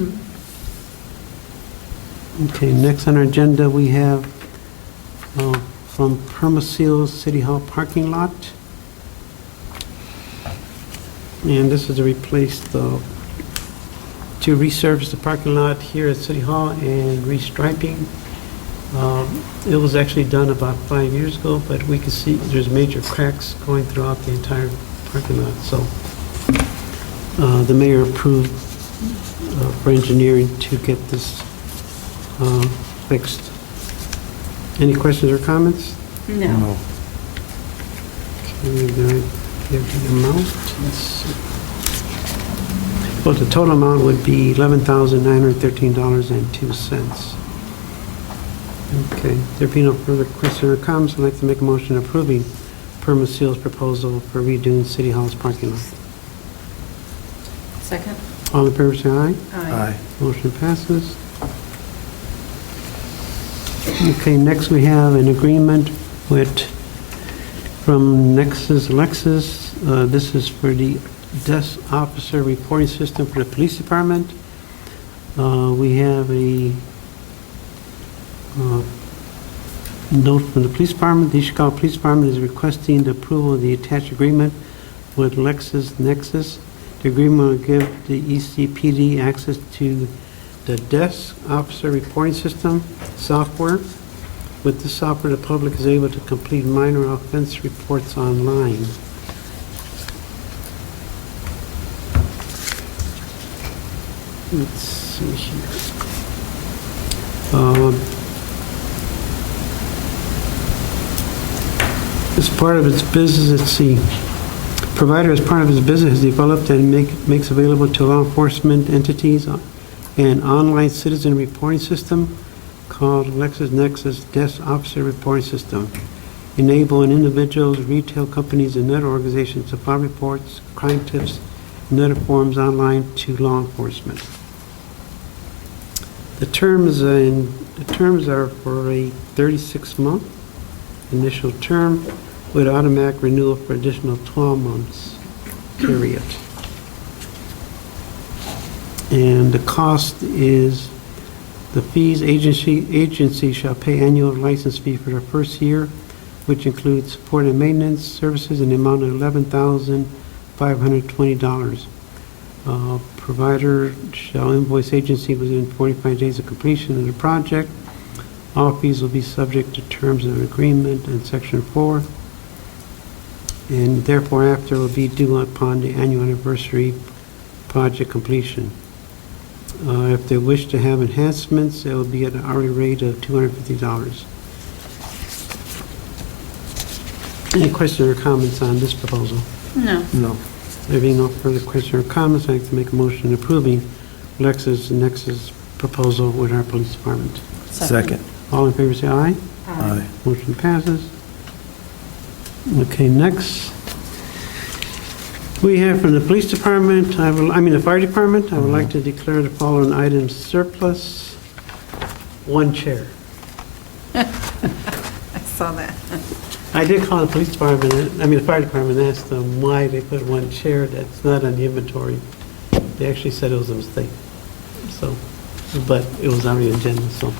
Okay, next on our agenda, we have from Permaseal City Hall parking lot. And this is to replace to resurface the parking lot here at City Hall and restriping. It was actually done about 5 years ago, but we can see there's major cracks going throughout the entire parking lot. So the mayor approved for engineering to get this fixed. Any questions or comments? No. Okay, did I give the amount? Let's see. Well, the total amount would be $11,913.02. Okay, there being no further questions or comments, I'd like to make a motion approving Permaseal's proposal for redoing City Hall's parking lot. Second? All in favor, say aye. Aye. Motion passes. Okay, next we have an agreement from Nexus Lexus. This is for the desk officer reporting system for the police department. We have a note from the police department. The Chicago Police Department is requesting the approval of the attached agreement with LexisNexis. The agreement will give the ECPD access to the desk officer reporting system software. With this software, the public is able to complete minor offense reports online. Let's see here. As part of its business, let's see. Provider, as part of his business, has developed and makes available to law enforcement entities an online citizen reporting system called LexisNexis Desk Officer Reporting System, enabling individuals, retail companies, and other organizations to file reports, crime tips, and other forms online to law enforcement. The terms are for a 36-month initial term with automatic renewal for additional 12 months. carry it. And the cost is, the fees, agency shall pay annual license fee for the first year, which includes support and maintenance services in the amount of $11,520. Provider shall invoice agency within 45 days of completion of the project. All fees will be subject to terms of agreement in Section 4, and therefore after will be due upon the annual anniversary project completion. If they wish to have enhancements, it will be at an hourly rate of $250. Any questions or comments on this proposal? No. No. There being no further questions or comments, I'd like to make a motion approving LexisNexis proposal with our police department. Second. All in favor say aye. Aye. Motion passes. Okay, next. We have from the police department, the fire department, I would like to declare the following items surplus. One chair. I saw that. I did call the police department, the fire department, and asked them why they put one chair that's not on the inventory. They actually said it was a mistake. So, but it was on the agenda, so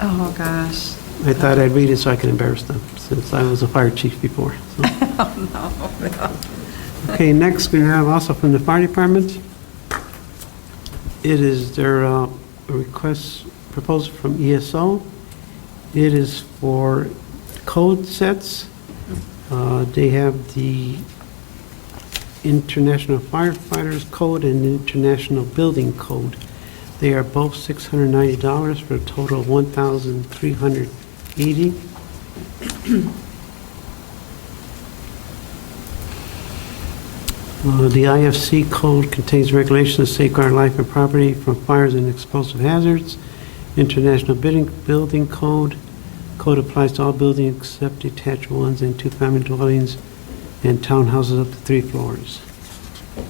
Oh, gosh. I thought I'd read it so I could embarrass them, since I was a fire chief before. So. Oh, no. Okay, next we have also from the fire department. It is their request proposal from ESO. It is for code sets. They have the International Firefighters Code and International Building Code. They are both $690 for a total of $1,380. The IFC code contains regulations to safeguard life and property from fires and explosive hazards. International Building Code. Code applies to all buildings except detached ones and two-family dwellings and townhouses up to 3 floors.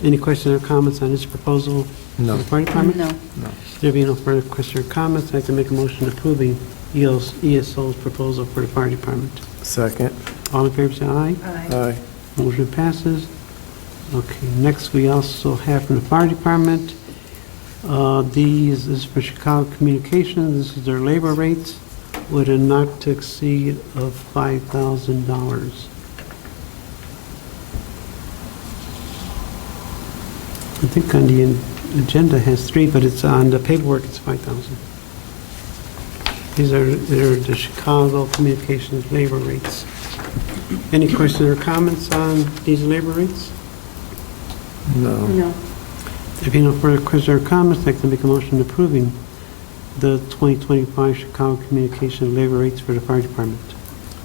Any questions or comments on this proposal? No. For the fire department? No. No. There being no further questions or comments, I'd like to make a motion approving ESO's proposal for the fire department. Second. All in favor say aye. Aye. Motion passes. Okay, next we also have from the fire department, this is for Chicago Communications. This is their labor rates with a not to exceed of $5,000. I think on the agenda has 3, but it's on the paperwork, it's 5,000. They're the Chicago Communications labor rates. Any questions or comments on these labor rates? No. No. If you have no further questions or comments, I'd like to make a motion approving the 2025 Chicago Communications labor rates for the fire department.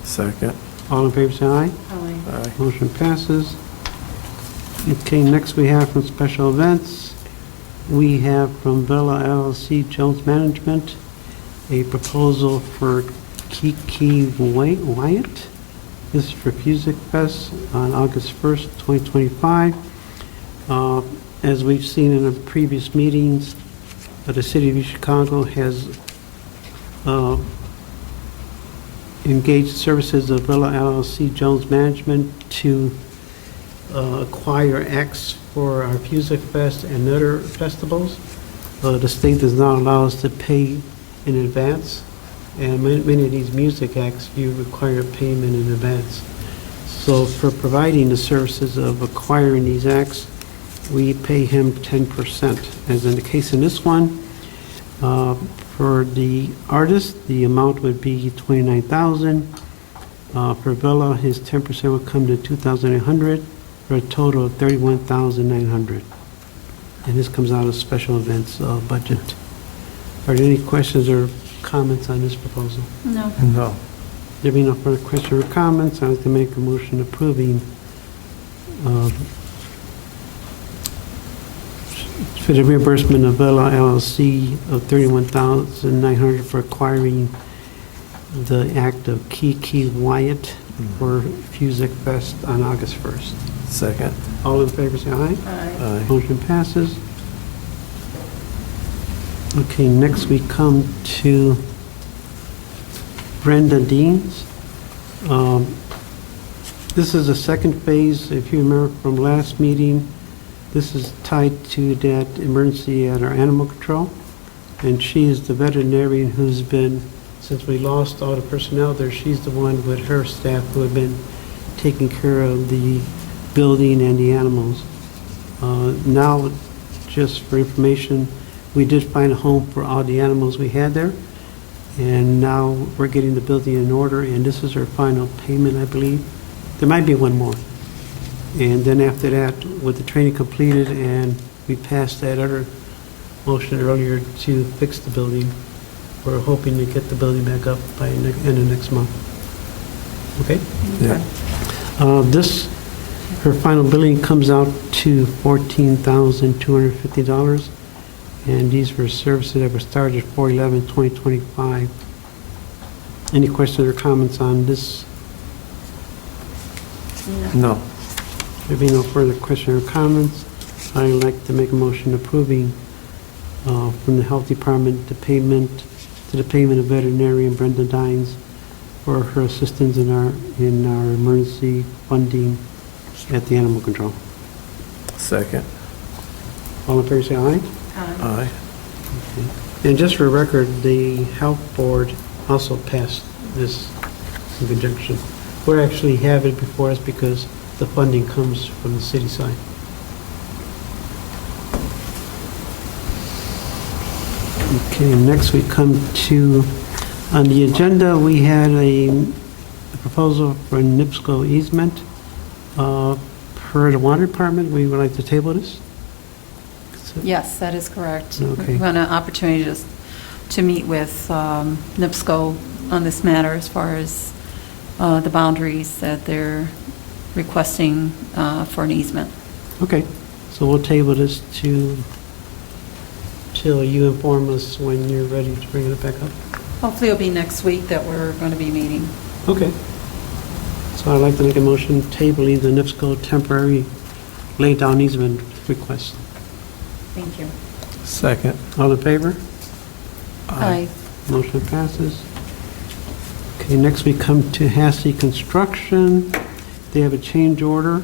Second. All in favor say aye. Aye. Aye. Motion passes. Okay, next we have from special events, we have from Villa LLC Jones Management, a proposal for Kiki Wyatt. This is for Fusic Fest on August 1st, 2025. As we've seen in the previous meetings, the City of Chicago has engaged services of Villa LLC Jones Management to acquire acts for our Fusic Fest and other festivals. The state does not allow us to pay in advance, and many of these music acts, you require payment in advance. So for providing the services of acquiring these acts, we pay him 10%. As in the case in this one, for the artist, the amount would be $29,000. For Villa, his 10% would come to $2,800 for a total of $31,900. And this comes out of special events budget. Are there any questions or comments on this proposal? No. No. There being no further questions or comments, I'd like to make a motion approving for the reimbursement of Villa LLC of $31,900 for acquiring the act of Kiki Wyatt for Fusic Fest on August 1st. Second. All in favor, say aye. Aye. Aye. Motion passes. Okay, next we come to Brenda Deans. This is the second phase, if you remember from last meeting. This is tied to that emergency at our animal control. And she is the veterinarian who's been, since we lost all the personnel there, she's the one with her staff who have been taking care of the building and the animals. Now, just for information, we did find a home for all the animals we had there. And now we're getting the building in order, and this is our final payment, I believe. There might be one more. And then after that, with the training completed and we passed that other motion earlier to fix the building, we're hoping to get the building back up by end of next month. Okay? Yeah. Her final billing comes out to $14,250, and these were services that were started 4/11/2025. Any questions or comments on this? No. There being no further questions or comments, I'd like to make a motion approving from the Health Department the payment of veterinarian Brenda Dines for her assistance in our emergency funding at the animal control. Second. All in favor, say aye. Aye. And just for record, the health board also passed this in conjunction. We actually have it before us because the funding comes from the city side. Okay, next we come to, on the agenda, we had a proposal for a NIPSCO easement. Per the water department, we would like to table this. Yes, that is correct. Okay. We want an opportunity to meet with NIPSCO on this matter as far as the boundaries that they're requesting for an easement. Okay, so we'll table this till you inform us when you're ready to bring it back up. Hopefully it'll be next week that we're going to be meeting. Okay. So I'd like to make a motion tabling the NIPSCO temporary lay-down easement request. Thank you. Second. All in favor? Aye. Motion passes. Okay, next we come to Hassey Construction. They have a change order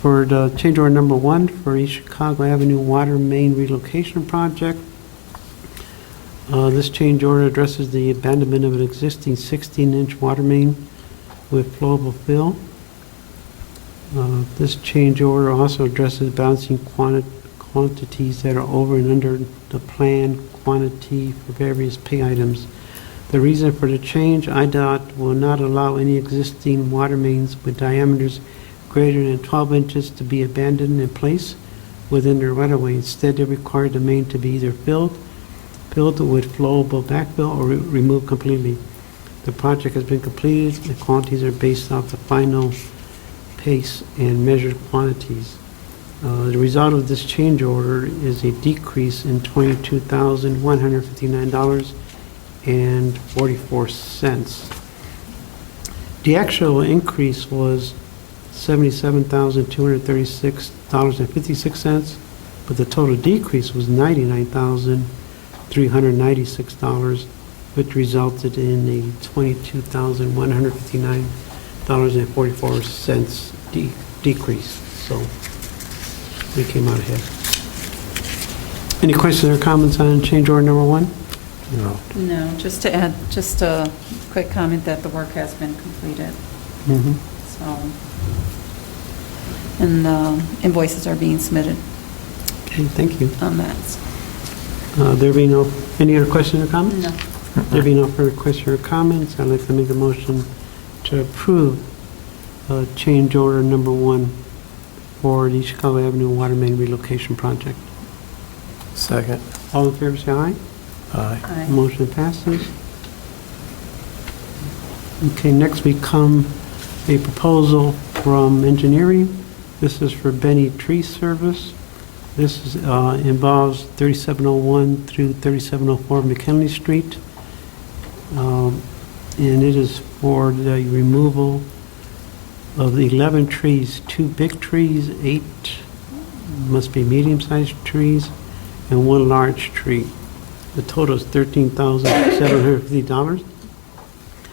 for the change order number 1 for East Chicago Avenue Water Main Relocation Project. This change order addresses the abandonment of an existing 16-inch water main with flowable fill. This change order also addresses balancing quantities that are over and under the planned quantity for various pay items. The reason for the change, IDOT will not allow any existing water mains with diameters greater than 12 inches to be abandoned in place within their right-of-way. Instead, they require the main to be either filled with flowable backfill or removed completely. The project has been completed. The quantities are based off the final pace and measured quantities. The result of this change order is a decrease in $22,159.44. The actual increase was $77,236.56, but the total decrease was $99,396, which resulted in a $22,159.44 decrease. So we came out ahead. Any questions or comments on change order number 1? No. No, just to add, just a quick comment that the work has been completed. Mm-hmm. So, and invoices are being submitted Okay, thank you. on that. There be no, any other questions or comments? No. There be no further questions or comments, I'd like to make a motion to approve change order number 1 for the Chicago Avenue Water Main Relocation Project. Second. All in favor, say aye. Aye. Aye. Motion passes. Okay, next we come a proposal from engineering. This is for Benny Tree Service. This is, involves 3701 through 3704 McKinley Street. And it is for the removal of the 11 trees, 2 big trees, 8 must be medium-sized trees, and 1 large tree. The total is $13,750.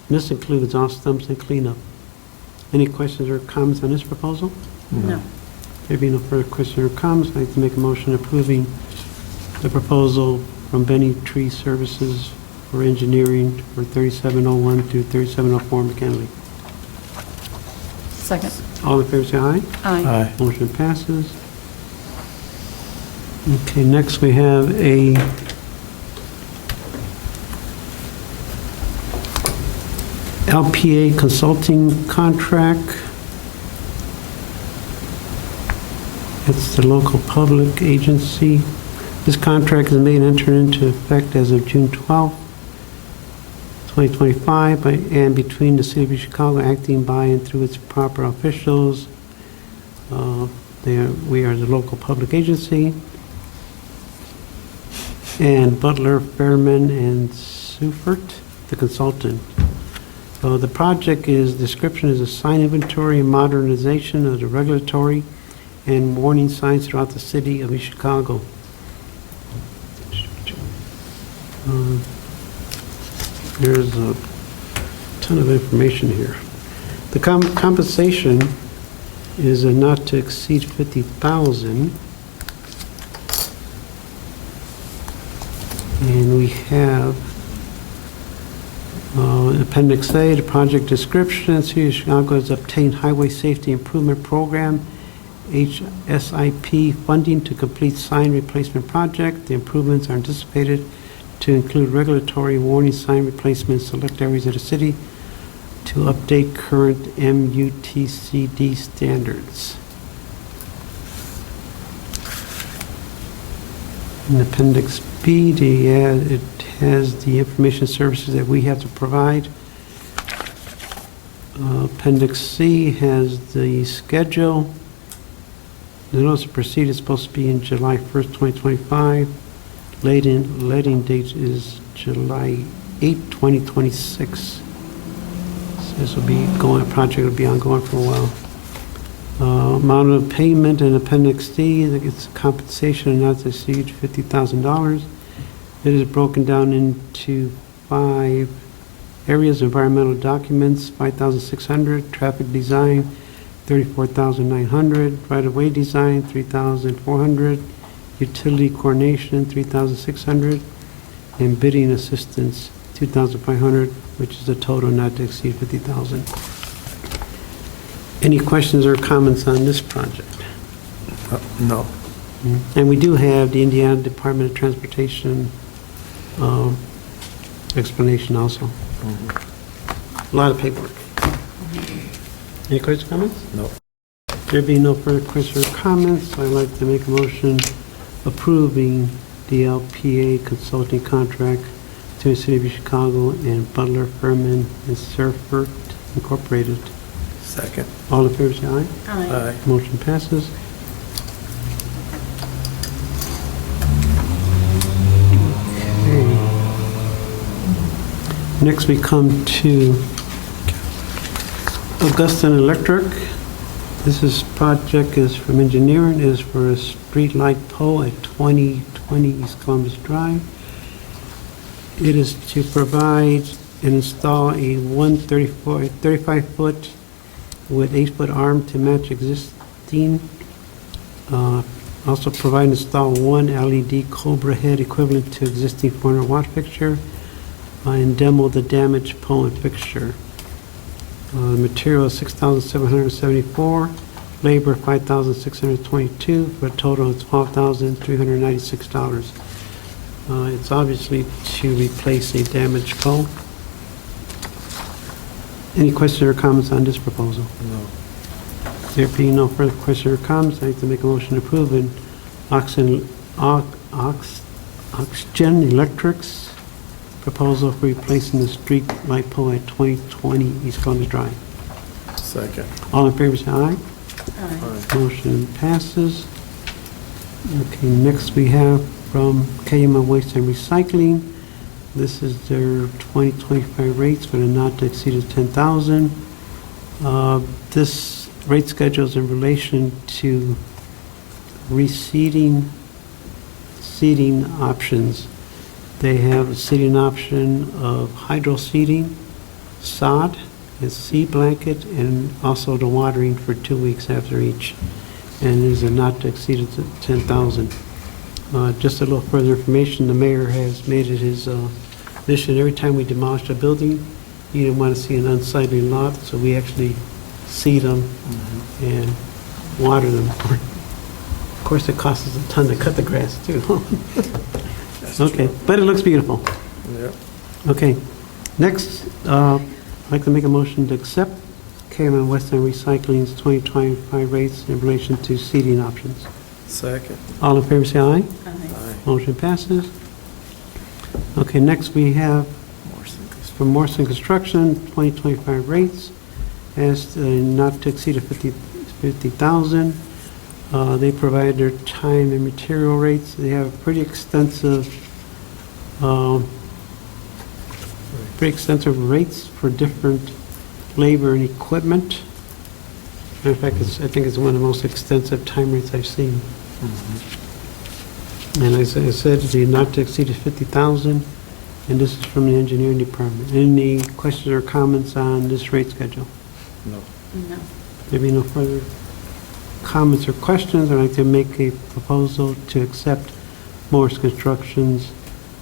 This includes all stumps and cleanup. Any questions or comments on this proposal? No. There being no further questions or comments, I'd like to make a motion approving the proposal from Benny Tree Services for engineering for 3701 through 3704 McKinley. Second. All in favor, say aye. Aye. Motion passes. Okay, next we have a LPA consulting contract. It's the local public agency. This contract is made and entered into effect as of June 12th, 2025, and between the City of Chicago acting by and through its proper officials. We are the local public agency. And Butler, Fairman, and Seufert, the consultant. So the project description is a sign inventory and modernization of the regulatory and warning signs throughout the city of East Chicago. There's a ton of information here. The compensation is a not to exceed $50,000. And we have Appendix A, the project description. City of Chicago has obtained Highway Safety Improvement Program, HSIP funding to complete sign replacement project. The improvements are anticipated to include regulatory warning sign replacement in select areas of the city to update current MUTCD standards. In Appendix B, it has the information services that we have to provide. Appendix C has the schedule. The notice of proceed is supposed to be in July 1st, 2025. Letting date is July 8, 2026. So this will be project will be ongoing for a while. Amount of payment in Appendix D, it's compensation not to exceed $50,000. It is broken down into 5 areas: environmental documents, $5,600; traffic design, $34,900; right-of-way design, $3,400; utility coordination, $3,600; and bidding assistance, $2,500, which is a total not to exceed $50,000. Any questions or comments on this project? No. And we do have the Indiana Department of Transportation explanation also. A lot of paperwork. Any questions or comments? No. There being no further questions or comments, I'd like to make a motion approving the LPA consulting contract to the City of Chicago and Butler, Furman, and Seufert Incorporated. Second. All in favor, say aye. Aye. Motion passes. Okay. Next, we come to Augustin Electric. Project is from engineering, is for a street light pole at 2020 East Columbus Drive. It is to provide and install a 35-foot with 8-foot arm to match existing. Also provide and install 1 LED Cobra head equivalent to existing 400-watt fixture and demo the damaged pole and fixture. Material is $6,774, labor $5,622, for a total of $12,396. It's obviously to replace a damaged pole. Any questions or comments on this proposal? No. There being no further questions or comments, I'd like to make a motion to approve an Oxygen Electric's proposal for replacing the street light pole at 2020 East Columbus Drive. Second. All in favor, say aye. Aye. Motion passes. Okay, next we have from KML Waste and Recycling. This is their 2025 rates for the not to exceed of 10,000. This rate schedule is in relation to seating options. They have a seating option of hydro seating, sod, a sea blanket, and also the watering for 2 weeks after each. And is a not to exceed of 10,000. Just a little further information, the mayor has made it his mission, every time we demolish a building, he didn't want to see an unsightly lot, so we actually seed them and water them. Of course, it costs us a ton to cut the grass, too. Okay, but it looks beautiful. Yep. Okay, next, I'd like to make a motion to accept KMN Western Recycling's 2025 rates in relation to seating options. Second. All in favor, say aye. Aye. Motion passes. Okay, next we have from Morrison Construction, 2025 rates as not to exceed 50,000. They provide their time and material rates. They have pretty extensive rates for different labor and equipment. Matter of fact, I think it's one of the most extensive time rates I've seen. And as I said, the not to exceed 50,000, and this is from the engineering department. Any questions or comments on this rate schedule? No. No. There be no further comments or questions, I'd like to make a proposal to accept Morris Construction's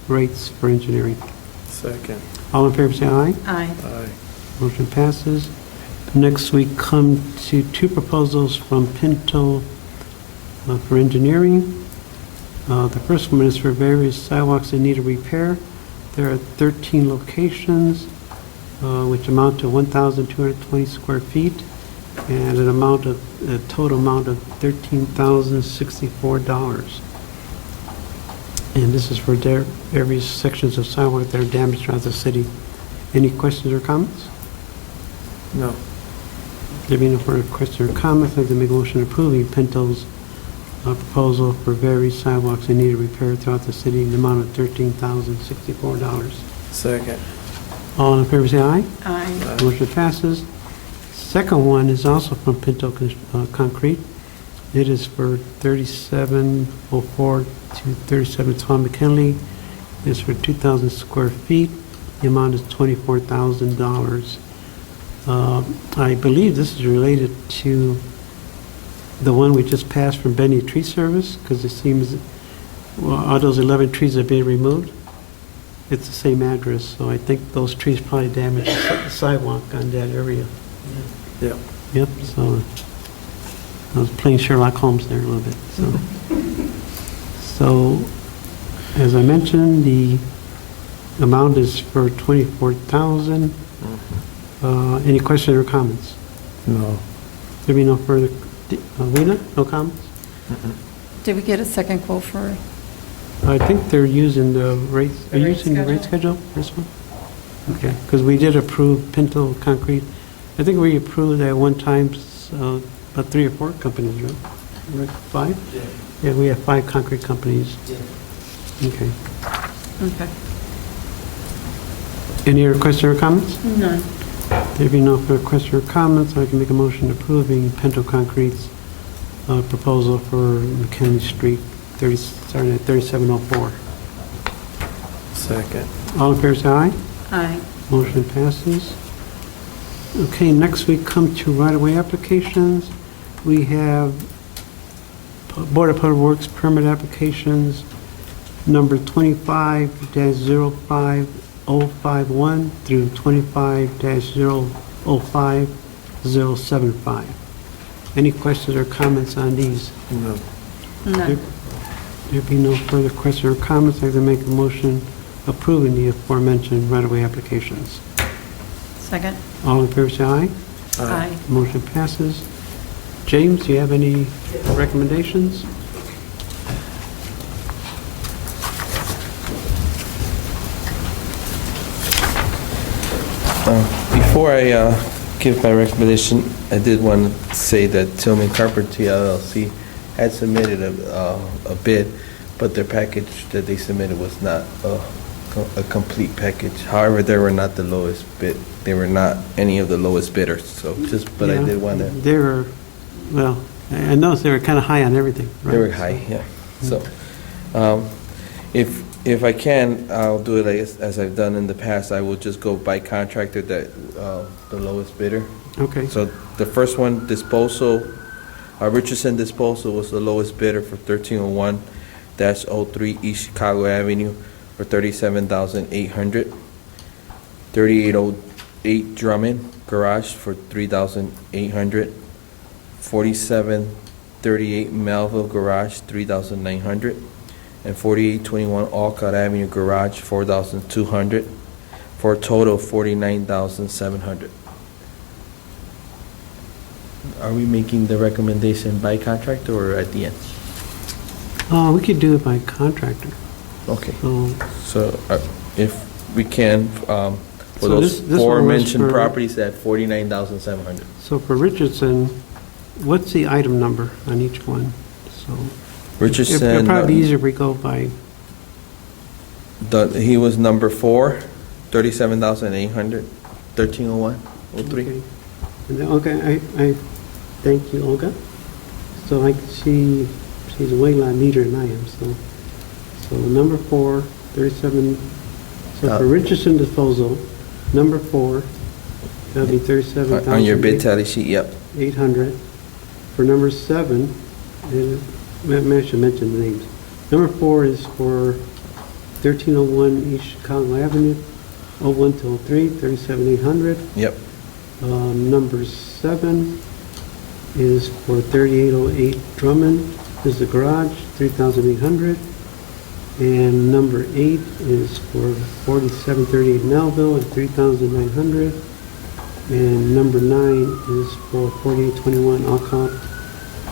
rates for engineering. Second. All in favor, say aye. Aye. Aye. Motion passes. Next, we come to two proposals from Pinto for engineering. The first one is for various sidewalks that need a repair. There are 13 locations, which amount to 1,220 square feet, and a total amount of $13,064. And this is for various sections of sidewalk that are damaged throughout the city. Any questions or comments? No. There being no further questions or comments, I'd like to make a motion approving Pinto's proposal for various sidewalks that need repair throughout the city in the amount of $13,064. Second. All in favor, say aye. Aye. Motion passes. Second one is also from Pinto Concrete. It is for 3704 to 3712 McKinley. It's for 2,000 square feet. The amount is $24,000. I believe this is related to the one we just passed from Benny Tree Service, because it seems, well, all those 11 trees have been removed. It's the same address, so I think those trees probably damaged the sidewalk on that area. Yep. Yep, so I was playing Sherlock Holmes there a little bit, so. So, as I mentioned, the amount is for $24,000. Any questions or comments? No. There be no further, Lena, no comments? Did we get a second quote for, I think they're using the rates, are The you rate using the rate schedule, this one? Okay, because we did approve Pinto Concrete. I think we approved at one time about 3 or 4 companies, right? Right, 5? Yeah, we have 5 concrete companies. Okay. okay. Any other questions or comments? None. There be no further questions or comments, I can make a motion approving Pinto Concrete's proposal for McKinley Street, starting at 3704. Second. All in favor, say aye. Aye. Motion passes. Okay, next we come to right-of-way applications. We have Board of Public Works permit applications number 25-05051 through 25-005-075. Any questions or comments on these? No. None. There be no further questions or comments, I'd like to make a motion approving the aforementioned right-of-way applications. Second? All in favor, say aye. Aye. Motion passes. James, do you have any recommendations? Before I give my recommendation, I did want to say that Tillman Carpentry LLC had submitted a bid, but their package that they submitted was not a complete package. However, they were not the lowest bid. They were not any of the lowest bidders, so but I Yeah, did want to. They were, well, I noticed they were kind of high on everything, right? They were high, yeah. So, if If I can, I'll do it as I've done in the past. I will just go by contractor that, the lowest bidder. Okay, So the first one, disposal, Richardson Disposal was the lowest bidder for 1301-03 East Chicago Avenue for $37,800. 3808 Drummond Garage for $3,800. 4738 Melville Garage, $3,900. And 4821 Alcott Avenue Garage, $4,200, for a total of $49,700. Are we making the recommendation by contractor or at the end? we could do it by contractor. Okay, So, so if we can, for So those this one was aforementioned for- properties at $49,700. so for Richardson, what's the item number on each one? So Richardson, it'd probably be easier if we go by, he was number 4, 37,800, 1301, 03. okay. And then, okay, I thank you, Olga. So I can see, she's a way lot neater than I am, so number 4, 37, so for Richardson Disposal, number 4, that'll be 37,800. On your bid tally sheet, yep. For number 7, maybe I should mention the names. Number 4 is for 1301 East Chicago Avenue, 01 to 03, 37,800. Yep. Number 7 is for 3808 Drummond, is the garage, 3,800. And number 8 is for 4738 Melville at 3,900. And number 9 is for 4821 Alcott,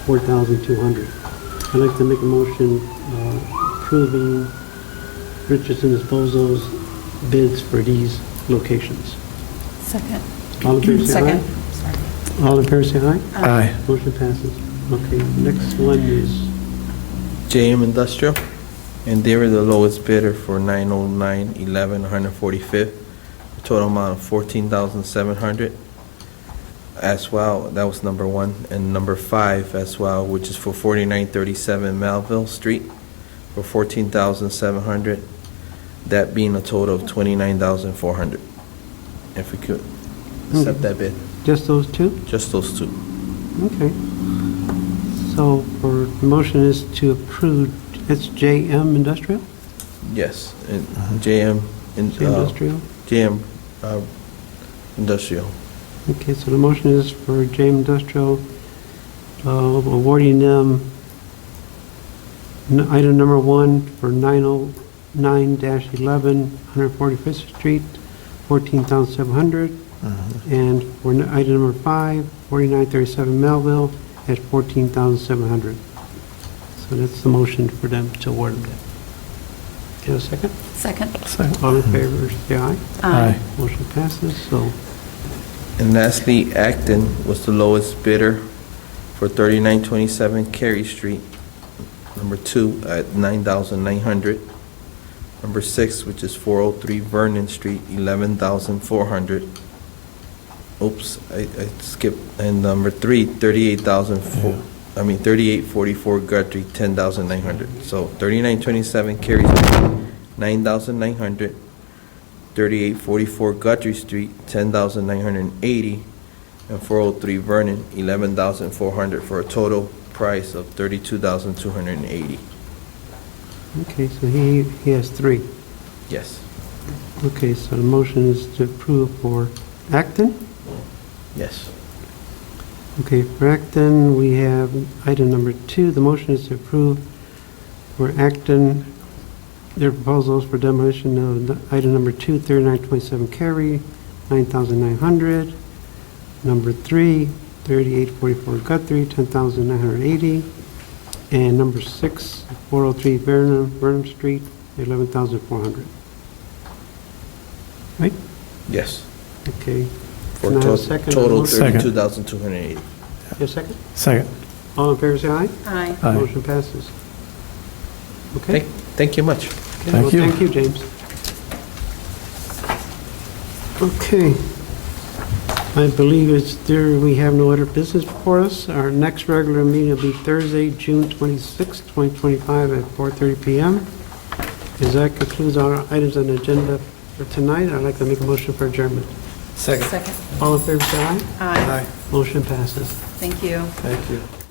4,200. I'd like to make a motion approving Richardson Disposal's bids for these locations. Second. All in favor, say aye. Second. All in favor, say aye. Aye. Motion passes. Okay, next one is, JM Industrial, and they were the lowest bidder for 90911 145th, total amount of $14,700. As well, that was number 1, and number 5 as well, which is for 4937 Melville Street for $14,700. That being a total of $29,400. If we could accept that bid, just those two? just those two. Okay. So for, the motion is to approve, it's JM Industrial? Yes, and JM Industrial? JM Industrial. Okay, so the motion is for JM Industrial, awarding them item number 1 for 909-11, 145th Street, $14,700. And for item number 5, 4937 Melville at $14,700. So that's the motion for them to award them. Get a second? Second. All in favor, say aye. Aye. Motion passes, so, And lastly, Acton was the lowest bidder for 3927 Cary Street, number 2 at $9,900. Number 6, which is 403 Vernon Street, $11,400. Oops, I skipped. And number 3, 3844 Guthrie, $10,900. So 3927 Cary Street, $9,900. 3844 Guthrie Street, $10,980. And 403 Vernon, $11,400, for a total price of $32,280. okay, so he has 3. Yes. Okay, so the motion is to approve for Acton. Yes. Okay, for Acton, we have item number 2. The motion is to approve for Acton, their proposals for demolition of item number 2, 3927 Cary, $9,900. Number 3, 3844 Guthrie, $10,980. And number 6, 403 Burnham Street, $11,400. Right? Yes. Okay. For Can I have a to- second? total Second. $32,280. Your second? Second. All in favor, say aye. Aye. Aye. Motion passes. Okay. Thank you much. Okay, Thank well, you. Thank you, James. Okay. I believe we have no other business before us. Our next regular meeting will be Thursday, June 26, 2025 at 4:30 PM. As that concludes our items on the agenda for tonight, I'd like to make a motion for adjournment. Second. Second. All in favor, say aye. Aye. Aye. Motion passes. Thank you. Thank you.